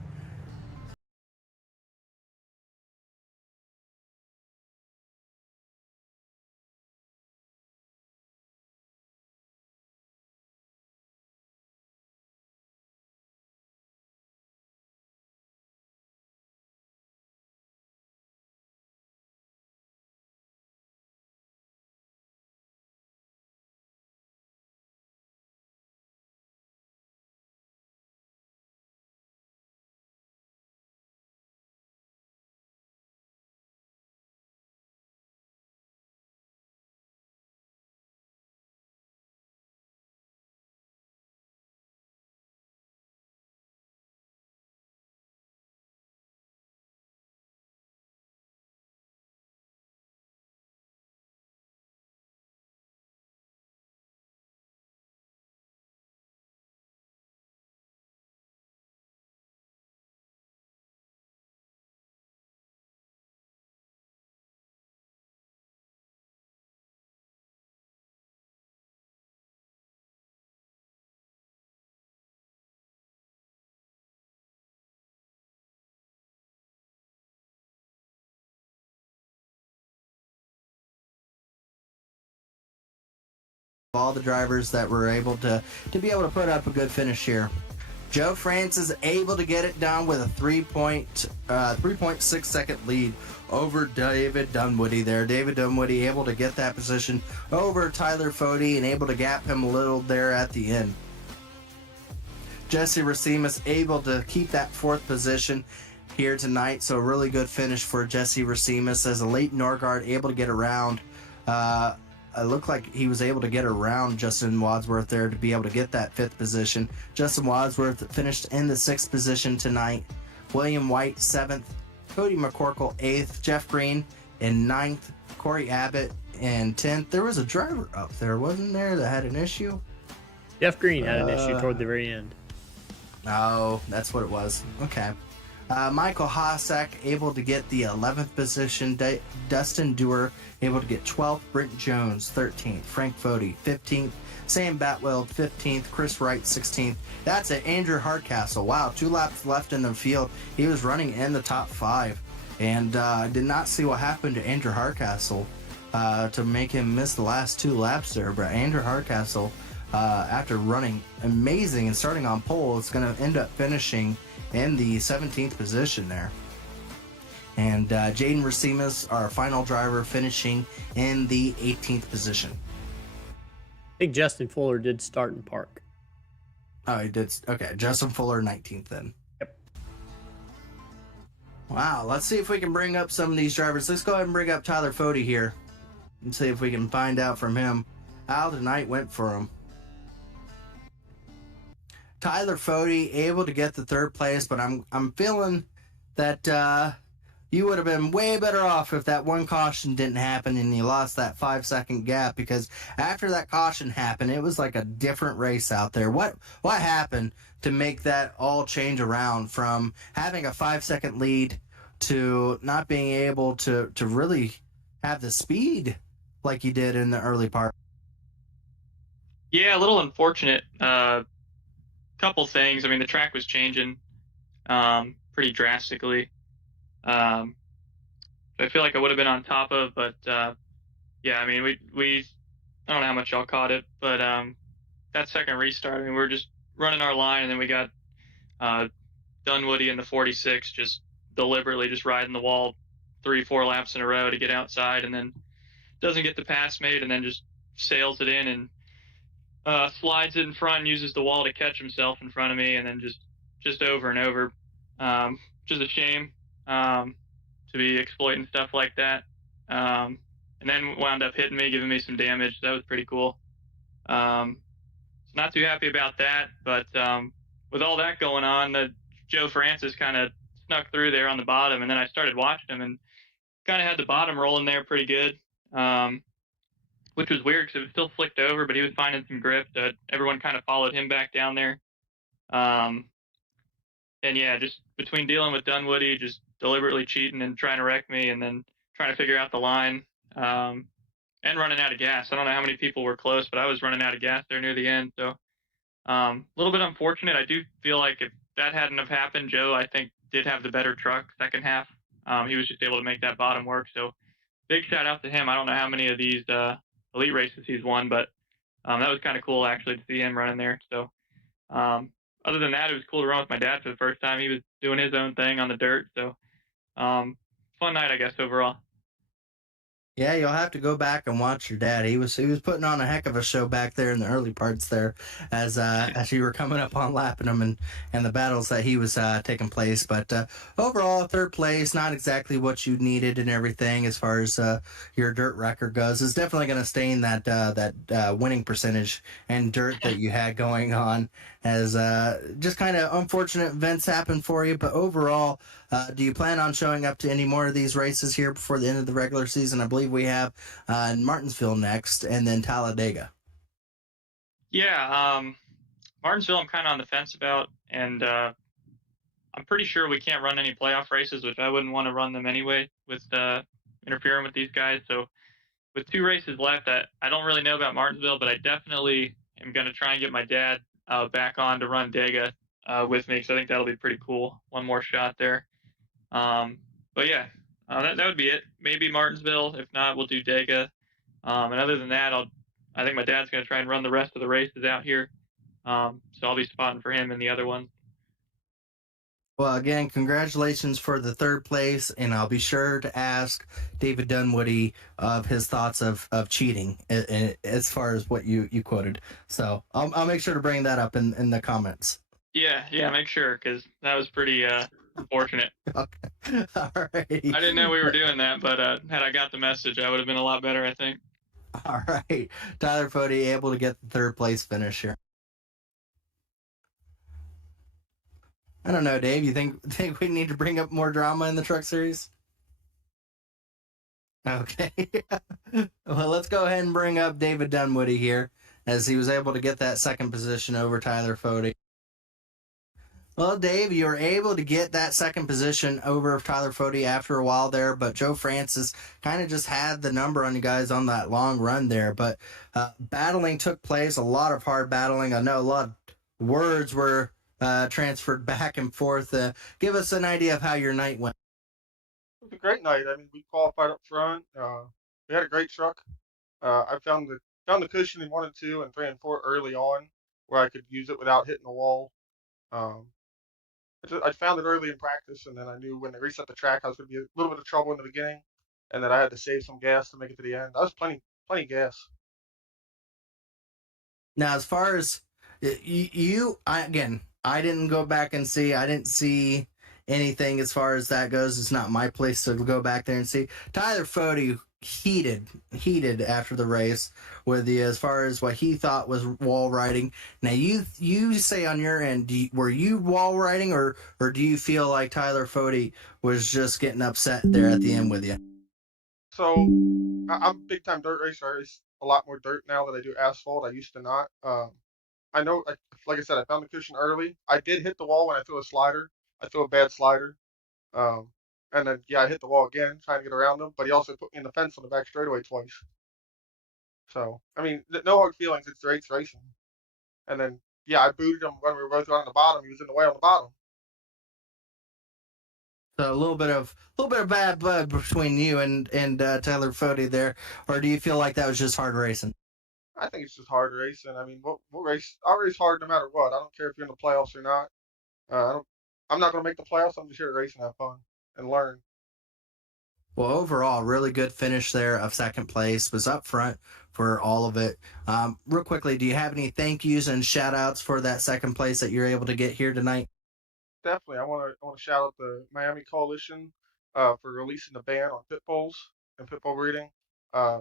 All the drivers that were able to be able to put up a good finish here. Joe Francis able to get it done with a 3.6 second lead over David Dunwoody there. David Dunwoody able to get that position over Tyler Fody and able to gap him a little there at the end. Jesse Racimus able to keep that 4th position here tonight, so a really good finish for Jesse Racimus as a late Norgard able to get around. It looked like he was able to get around Justin Wadsworth there to be able to get that 5th position. Justin Wadsworth finished in the 6th position tonight. William White 7th, Cody McCorkle 8th, Jeff Green in 9th, Corey Abbott in 10th. There was a driver up there, wasn't there, that had an issue? Jeff Green had an issue toward the very end. Oh, that's what it was. Okay. Michael Hossack able to get the 11th position. Dustin Dewar able to get 12th. Brent Jones 13th. Frank Fody 15th. Sam Batwell 15th. Chris Wright 16th. That's it. Andrew Hardcastle. Wow, 2 laps left in the field. He was running in the top 5. And did not see what happened to Andrew Hardcastle to make him miss the last 2 laps there. But Andrew Hardcastle, after running amazing and starting on pole, is going to end up finishing in the 17th position there. And Jaden Racimus, our final driver, finishing in the 18th position. I think Justin Fuller did start and park. Oh, he did. Okay, Justin Fuller, 19th then. Yep. Wow, let's see if we can bring up some of these drivers. Let's go ahead and bring up Tyler Fody here and see if we can find out from him how tonight went for him. Tyler Fody able to get the 3rd place, but I'm feeling that you would have been way better off if that one caution didn't happen and you lost that 5-second gap, because after that caution happened, it was like a different race out there. What happened to make that all change around from having a 5-second lead to not being able to really have the speed like you did in the early part? Yeah, a little unfortunate. Couple things. I mean, the track was changing pretty drastically. Um, I feel like I would have been on top of, but yeah, I mean, we I don't know how much y'all caught it, but that second restart, I mean, we were just running our line, and then we got Dunwoody in the 46 just deliberately just riding the wall 3-4 laps in a row to get outside, and then doesn't get the pass made, and then just sails it in and slides it in front and uses the wall to catch himself in front of me, and then just over and over. Which is a shame to be exploiting stuff like that. And then wound up hitting me, giving me some damage. That was pretty cool. So not too happy about that, but with all that going on, Joe Francis kind of snuck through there on the bottom, and then I started watching him and kind of had the bottom rolling there pretty good, which was weird because it was still flicked over, but he was finding some grip. Everyone kind of followed him back down there. And yeah, just between dealing with Dunwoody, just deliberately cheating and trying to wreck me, and then trying to figure out the line, and running out of gas. I don't know how many people were close, but I was running out of gas there near the end. So a little bit unfortunate. I do feel like if that hadn't have happened, Joe, I think, did have the better truck second half. He was just able to make that bottom work. So big shout out to him. I don't know how many of these elite races he's won, but that was kind of cool actually to see him running there. So other than that, it was cool to run with my dad for the first time. He was doing his own thing on the dirt. So fun night, I guess, overall. Yeah, you'll have to go back and watch your dad. He was putting on a heck of a show back there in the early parts there, as you were coming up on lapping him and the battles that he was taking place. But overall, third place, not exactly what you needed and everything as far as your dirt record goes. It's definitely going to stain that winning percentage and dirt that you had going on, as just kind of unfortunate events happen for you. But overall, do you plan on showing up to any more of these races here before the end of the regular season? I believe we have Martinsville next, and then Talladega. Yeah, Martinsville I'm kind of on the fence about, and I'm pretty sure we can't run any playoff races, which I wouldn't want to run them anyway with interfering with these guys. So with 2 races left, I don't really know about Martinsville, but I definitely am going to try and get my dad back on to run Dega with me, because I think that'll be pretty cool. One more shot there. But yeah, that would be it. Maybe Martinsville. If not, we'll do Dega. And other than that, I think my dad's going to try and run the rest of the races out here. So I'll be spotting for him in the other ones. Well, again, congratulations for the third place, and I'll be sure to ask David Dunwoody of his thoughts of cheating as far as what you quoted. So I'll make sure to bring that up in the comments. Yeah, make sure, because that was pretty unfortunate. Okay. All right. I didn't know we were doing that, but had I got the message, I would have been a lot better, I think. All right. Tyler Fody able to get the third place finish here. I don't know, Dave. You think we need to bring up more drama in the Truck Series? Okay. Well, let's go ahead and bring up David Dunwoody here, as he was able to get that second position over Tyler Fody. Well, Dave, you were able to get that second position over Tyler Fody after a while there, but Joe Francis kind of just had the number on you guys on that long run there. But battling took place, a lot of hard battling. I know a lot of words were transferred back and forth. Give us an idea of how your night went. It was a great night. I mean, we qualified up front. We had a great truck. I found the cushion in 1 and 2 and 3 and 4 early on, where I could use it without hitting the wall. I found it early in practice, and then I knew when they reset the track, I was going to be a little bit of trouble in the beginning, and that I had to save some gas to make it to the end. I was plenty gas. Now, as far as I didn't go back and see. I didn't see anything as far as that goes. It's not my place to go back there and see. Tyler Fody, heated after the race with you as far as what he thought was wall riding. Now you say on your end, were you wall riding, or do you feel like Tyler Fody was just getting upset there at the end with you? So I'm a big time dirt racer. I race a lot more dirt now than I do asphalt. I used to not. I know, like I said, I found the cushion early. I did hit the wall when I threw a slider. I threw a bad slider. Um, and then, yeah, I hit the wall again trying to get around him, but he also put me in the fence on the back straightaway twice. So, I mean, no hard feelings. It's race racing. And then, yeah, I booted him when we were both on the bottom. He was in the way on the bottom. So a little bit of bad blood between you and Tyler Fody there, or do you feel like that was just hard racing? I think it's just hard racing. I mean, we'll race. I'll race hard no matter what. I don't care if you're in the playoffs or not. I don't. I'm not going to make the playoffs. I'm just here to race and have fun and learn. Well, overall, really good finish there of second place. Was up front for all of it. Real quickly, do you have any thank yous and shout outs for that second place that you're able to get here tonight? Definitely, I want to shout out the Miami Coalition for releasing the ban on pit bulls and pit bull breeding. Uh,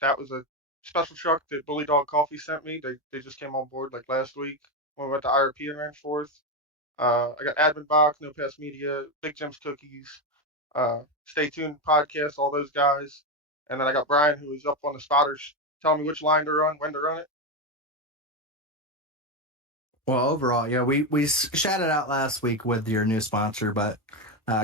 that was a special truck that Bully Dog Coffee sent me. They just came on board like last week when we went to IRP and ran fourth. I got Admin Box, No Pass Media, Big Jim's Cookies, Stay Tuned Podcast, all those guys. And then I got Brian, who is up on the spotters, telling me which line to run, when to run it. Well, overall, yeah, we shouted out last week with your new sponsor, but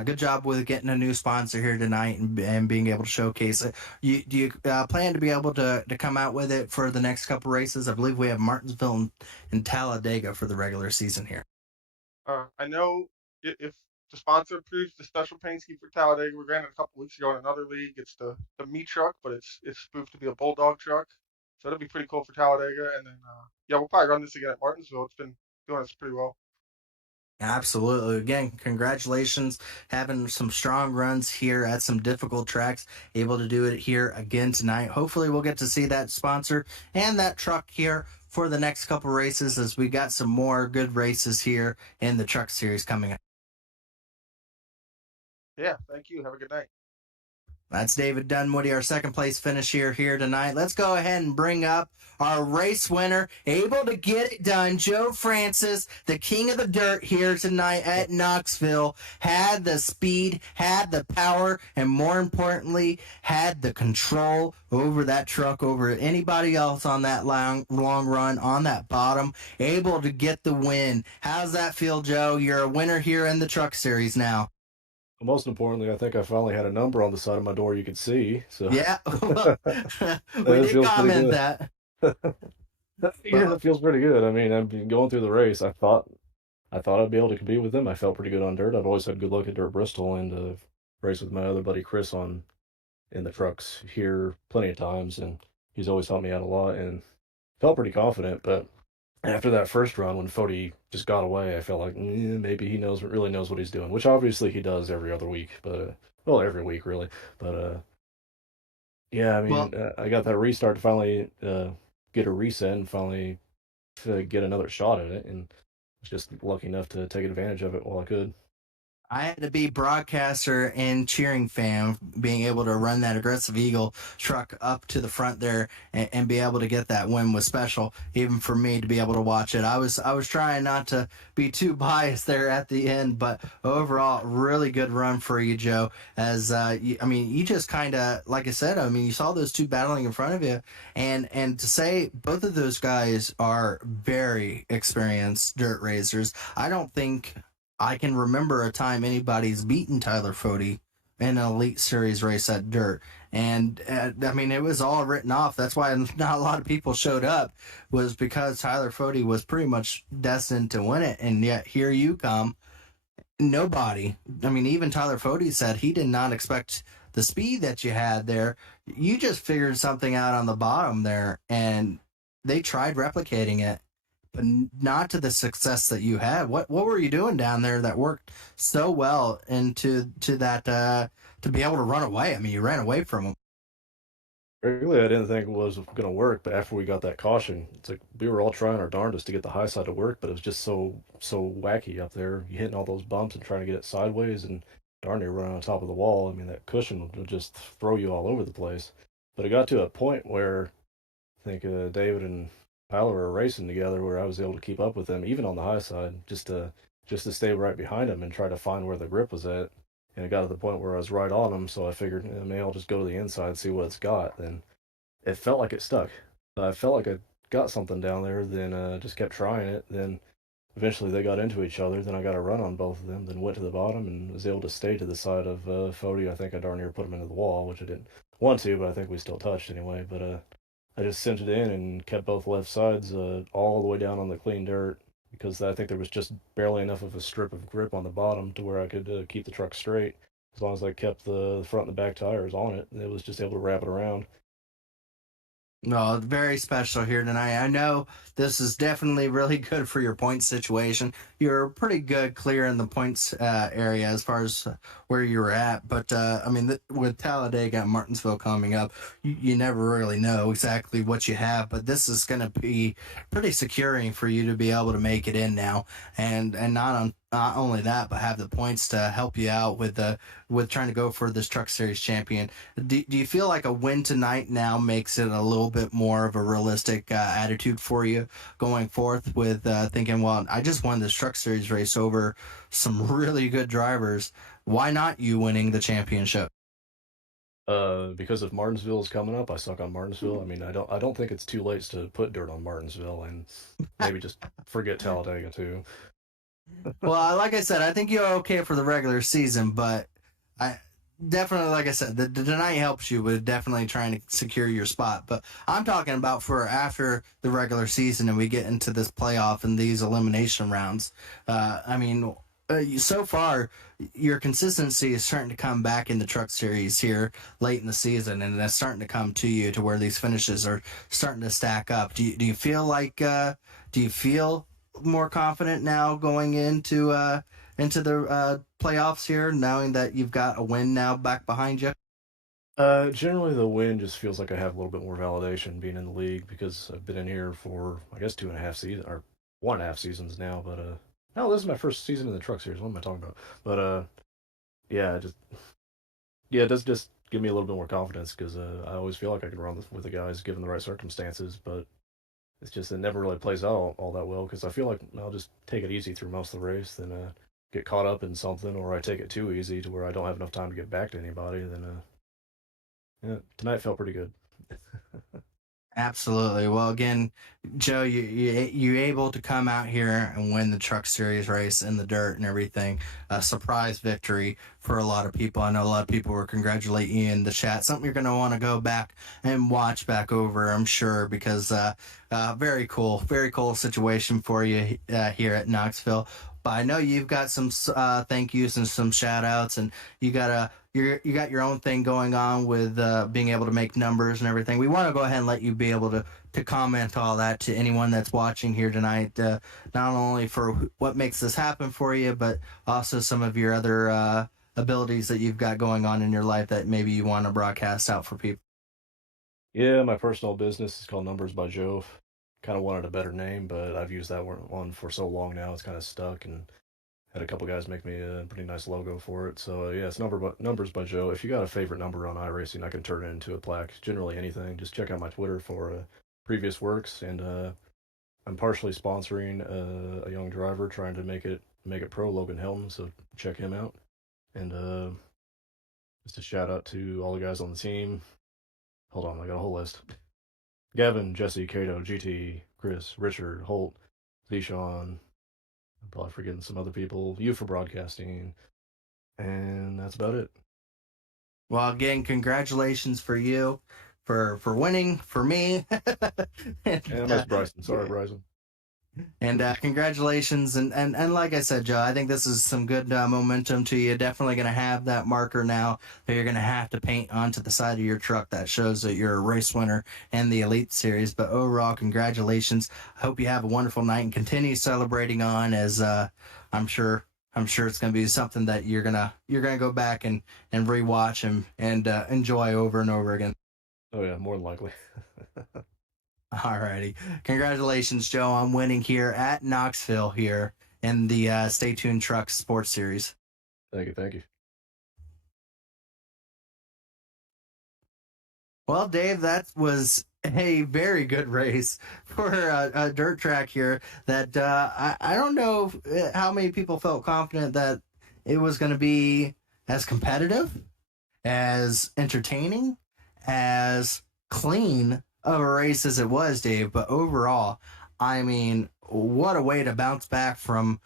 good job with getting a new sponsor here tonight and being able to showcase it. Do you plan to be able to come out with it for the next couple races? I believe we have Martinsville and Talladega for the regular season here. I know if the sponsor approves the special paint scheme for Talladega, we ran it a couple weeks ago in another league. It's the meat truck, but it's spoofed to be a bulldog truck. So it'll be pretty cool for Talladega. And then yeah, we'll probably run this again at Martinsville. It's been doing us pretty well. Absolutely. Again, congratulations. Having some strong runs here at some difficult tracks. Able to do it here again tonight. Hopefully, we'll get to see that sponsor and that truck here for the next couple races as we got some more good races here in the truck series coming up. Yeah, thank you. Have a good night. That's David Dunwoody, our second place finisher here tonight. Let's go ahead and bring up our race winner, able to get it done, Joe Francis, the king of the dirt here tonight at Knoxville. Had the speed, had the power, and more importantly, had the control over that truck, over anybody else on that long run on that bottom, able to get the win. How's that feel, Joe? You're a winner here in the truck series now. Most importantly, I think I finally had a number on the side of my door you could see. So Yeah, we it did feels pretty comment good. that. Yeah, it feels pretty good. I mean, I've been going through the race. I thought I'd be able to compete with them. I felt pretty good on dirt. I've always had good luck at dirt Bristol, and raced with my other buddy Chris on in the trucks here plenty of times, and he's always helped me out a lot and felt pretty confident. But after that first run, when Fody just got away, I felt like maybe he really knows what he's doing, which obviously he does every other week, but well, every week really. But yeah, I Well, mean, I got that restart to finally get a reset and finally to get another shot at it, and was just lucky enough to take advantage of it while I could. I had to be broadcaster and cheering fan, being able to run that aggressive Eagle truck up to the front there and be able to get that win was special, even for me to be able to watch it. I was trying not to be too biased there at the end, but overall, really good run for you, Joe. As I mean, you just kind of, like I said, I mean, you saw those two battling in front of you, and to say both of those guys are very experienced dirt racers. I don't think I can remember a time anybody's beaten Tyler Fody in an Elite Series race at Dirt. And I mean, it was all written off. That's why not a lot of people showed up, was because Tyler Fody was pretty much destined to win it. And yet here you come. Nobody, I mean, even Tyler Fody said he did not expect the speed that you had there. You just figured something out on the bottom there, and they tried replicating it, but not to the success that you had. What were you doing down there that worked so well into to that to be able to run away? I mean, you ran away from them. Really, I didn't think it was going to work, but after we got that caution, it's like we were all trying our darndest to get the high side to work, but it was just so wacky up there. You hitting all those bumps and trying to get it sideways, and darn near run on top of the wall. I mean, that cushion would just throw you all over the place. But it got to a point where I think David and Tyler were racing together, where I was able to keep up with them, even on the high side, just to stay right behind them and try to find where the grip was at. And it got to the point where I was right on them, so I figured maybe I'll just go to the inside, see what it's got. Then it felt like it stuck. I felt like I got something down there. Then just kept trying it. Then eventually they got into each other. Then I got a run on both of them. Then went to the bottom and was able to stay to the side of Fody. I think I darn near put him into the wall, which I didn't want to, but I think we still touched anyway. But I just sent it in and kept both left sides all the way down on the clean dirt because I think there was just barely enough of a strip of grip on the bottom to where I could keep the truck straight. As long as I kept the front and the back tires on it, it was just able to wrap it around. No, very special here tonight. I know this is definitely really good for your points situation. You're pretty good clear in the points area as far as where you were at. But, I mean, with Talladega and Martinsville coming up, you never really know exactly what you have. But this is going to be pretty securing for you to be able to make it in now. And not only that, but have the points to help you out with trying to go for this Truck Series champion. Do you feel like a win tonight now makes it a little bit more of a realistic attitude for you going forth with thinking, well, I just won this Truck Series race over some really good drivers. Why not you winning the championship? Because if Martinsville is coming up, I suck on Martinsville. I mean, I don't think it's too late to put dirt on Martinsville and maybe just forget Talladega too. Well, like I said, I think you're okay for the regular season, but I definitely, like I said, the tonight helps you with definitely trying to secure your spot. But I'm talking about for after the regular season and we get into this playoff and these elimination rounds. I mean, so far, your consistency is starting to come back in the Truck Series here late in the season, and that's starting to come to you to where these finishes are starting to stack up. Do you feel like do you feel more confident now going into the playoffs here, knowing that you've got a win now back behind you? Generally the win just feels like I have a little bit more validation being in the league because I've been in here for I guess 2.5 seasons or 1.5 seasons now. But no, this is my first season in the Truck Series. What am I talking about? But yeah, just yeah, it does just give me a little bit more confidence because I always feel like I can run with the guys given the right circumstances. But it's just it never really plays out all that well because I feel like I'll just take it easy through most of the race, then get caught up in something, or I take it too easy to where I don't have enough time to get back to anybody. Then yeah, tonight felt pretty good. Absolutely. Well, again, Joe, you able to come out here and win the Truck Series race in the dirt and everything. A surprise victory for a lot of people. I know a lot of people were congratulating you in the chat. Something you're going to want to go back and watch back over, I'm sure, because very cool situation for you here at Knoxville. But I know you've got some thank yous and some shout outs, and you got you got your own thing going on with being able to make numbers and everything. We want to go ahead and let you be able to comment all that to anyone that's watching here tonight, not only for what makes this happen for you, but also some of your other abilities that you've got going on in your life that maybe you want to broadcast out for people. Yeah, my personal business is called Numbers by Joe. Kind of wanted a better name, but I've used that one for so long now it's kind of stuck, and had a couple guys make me a pretty nice logo for it. So yeah, it's Numbers by Joe. If you got a favorite number on iRacing, I can turn it into a plaque. Generally anything. Just check out my Twitter for previous works, and I'm partially sponsoring a young driver trying to make it pro, Logan Helton. So check him out. And just a shout out to all the guys on the team. Hold on, I got a whole list. Gavin, Jesse, Cato, GT, Chris, Richard, Holt, Deshaun. I'm probably forgetting some other people. You for broadcasting, and that's about it. Well, again, congratulations for you for winning for me. and, And that's Bryson. Sorry, Bryson. And congratulations. And like I said, Joe, I think this is some good momentum to you. Definitely going to have that marker now that you're going to have to paint onto the side of your truck that shows that you're a race winner in the Elite Series. But overall, congratulations. I hope you have a wonderful night and continue celebrating on as I'm sure it's going to be something that you're gonna go back and rewatch and enjoy over and over again. Oh yeah, more than likely. Alrighty. Congratulations, Joe, on winning here at Knoxville here in the Stay Tuned Truck Sports Series. Thank you. Well, Dave, that was a very good race for a dirt track here. That I don't know how many people felt confident that it was going to be as competitive, as entertaining, as clean of a race as it was, Dave. But overall, I mean, what a way to bounce back from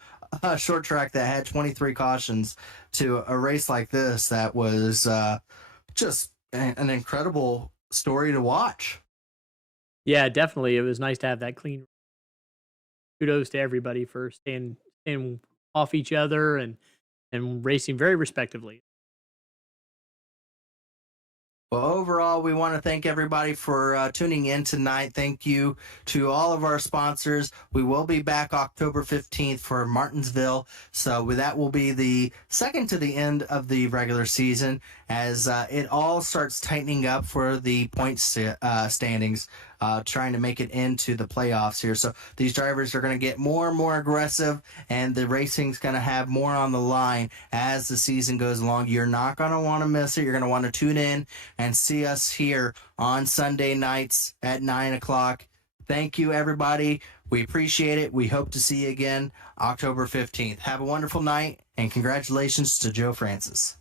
a short track that had 23 cautions to a race like this that was just an incredible story to watch. Yeah, definitely. It was nice to have that clean. Kudos to everybody for staying off each other and racing very respectively. Well, overall, we want to thank everybody for tuning in tonight. Thank you to all of our sponsors. We will be back October 15th for Martinsville. So that will be the second to the end of the regular season as it all starts tightening up for the point standings, trying to make it into the playoffs here. So these drivers are going to get more and more aggressive, and the racing's going to have more on the line as the season goes along. You're not going to want to miss it. You're going to want to tune in and see us here on Sunday nights at 9 o'clock. Thank you, everybody. We appreciate it. We hope to see you again October 15th. Have a wonderful night, and congratulations to Joe Francis.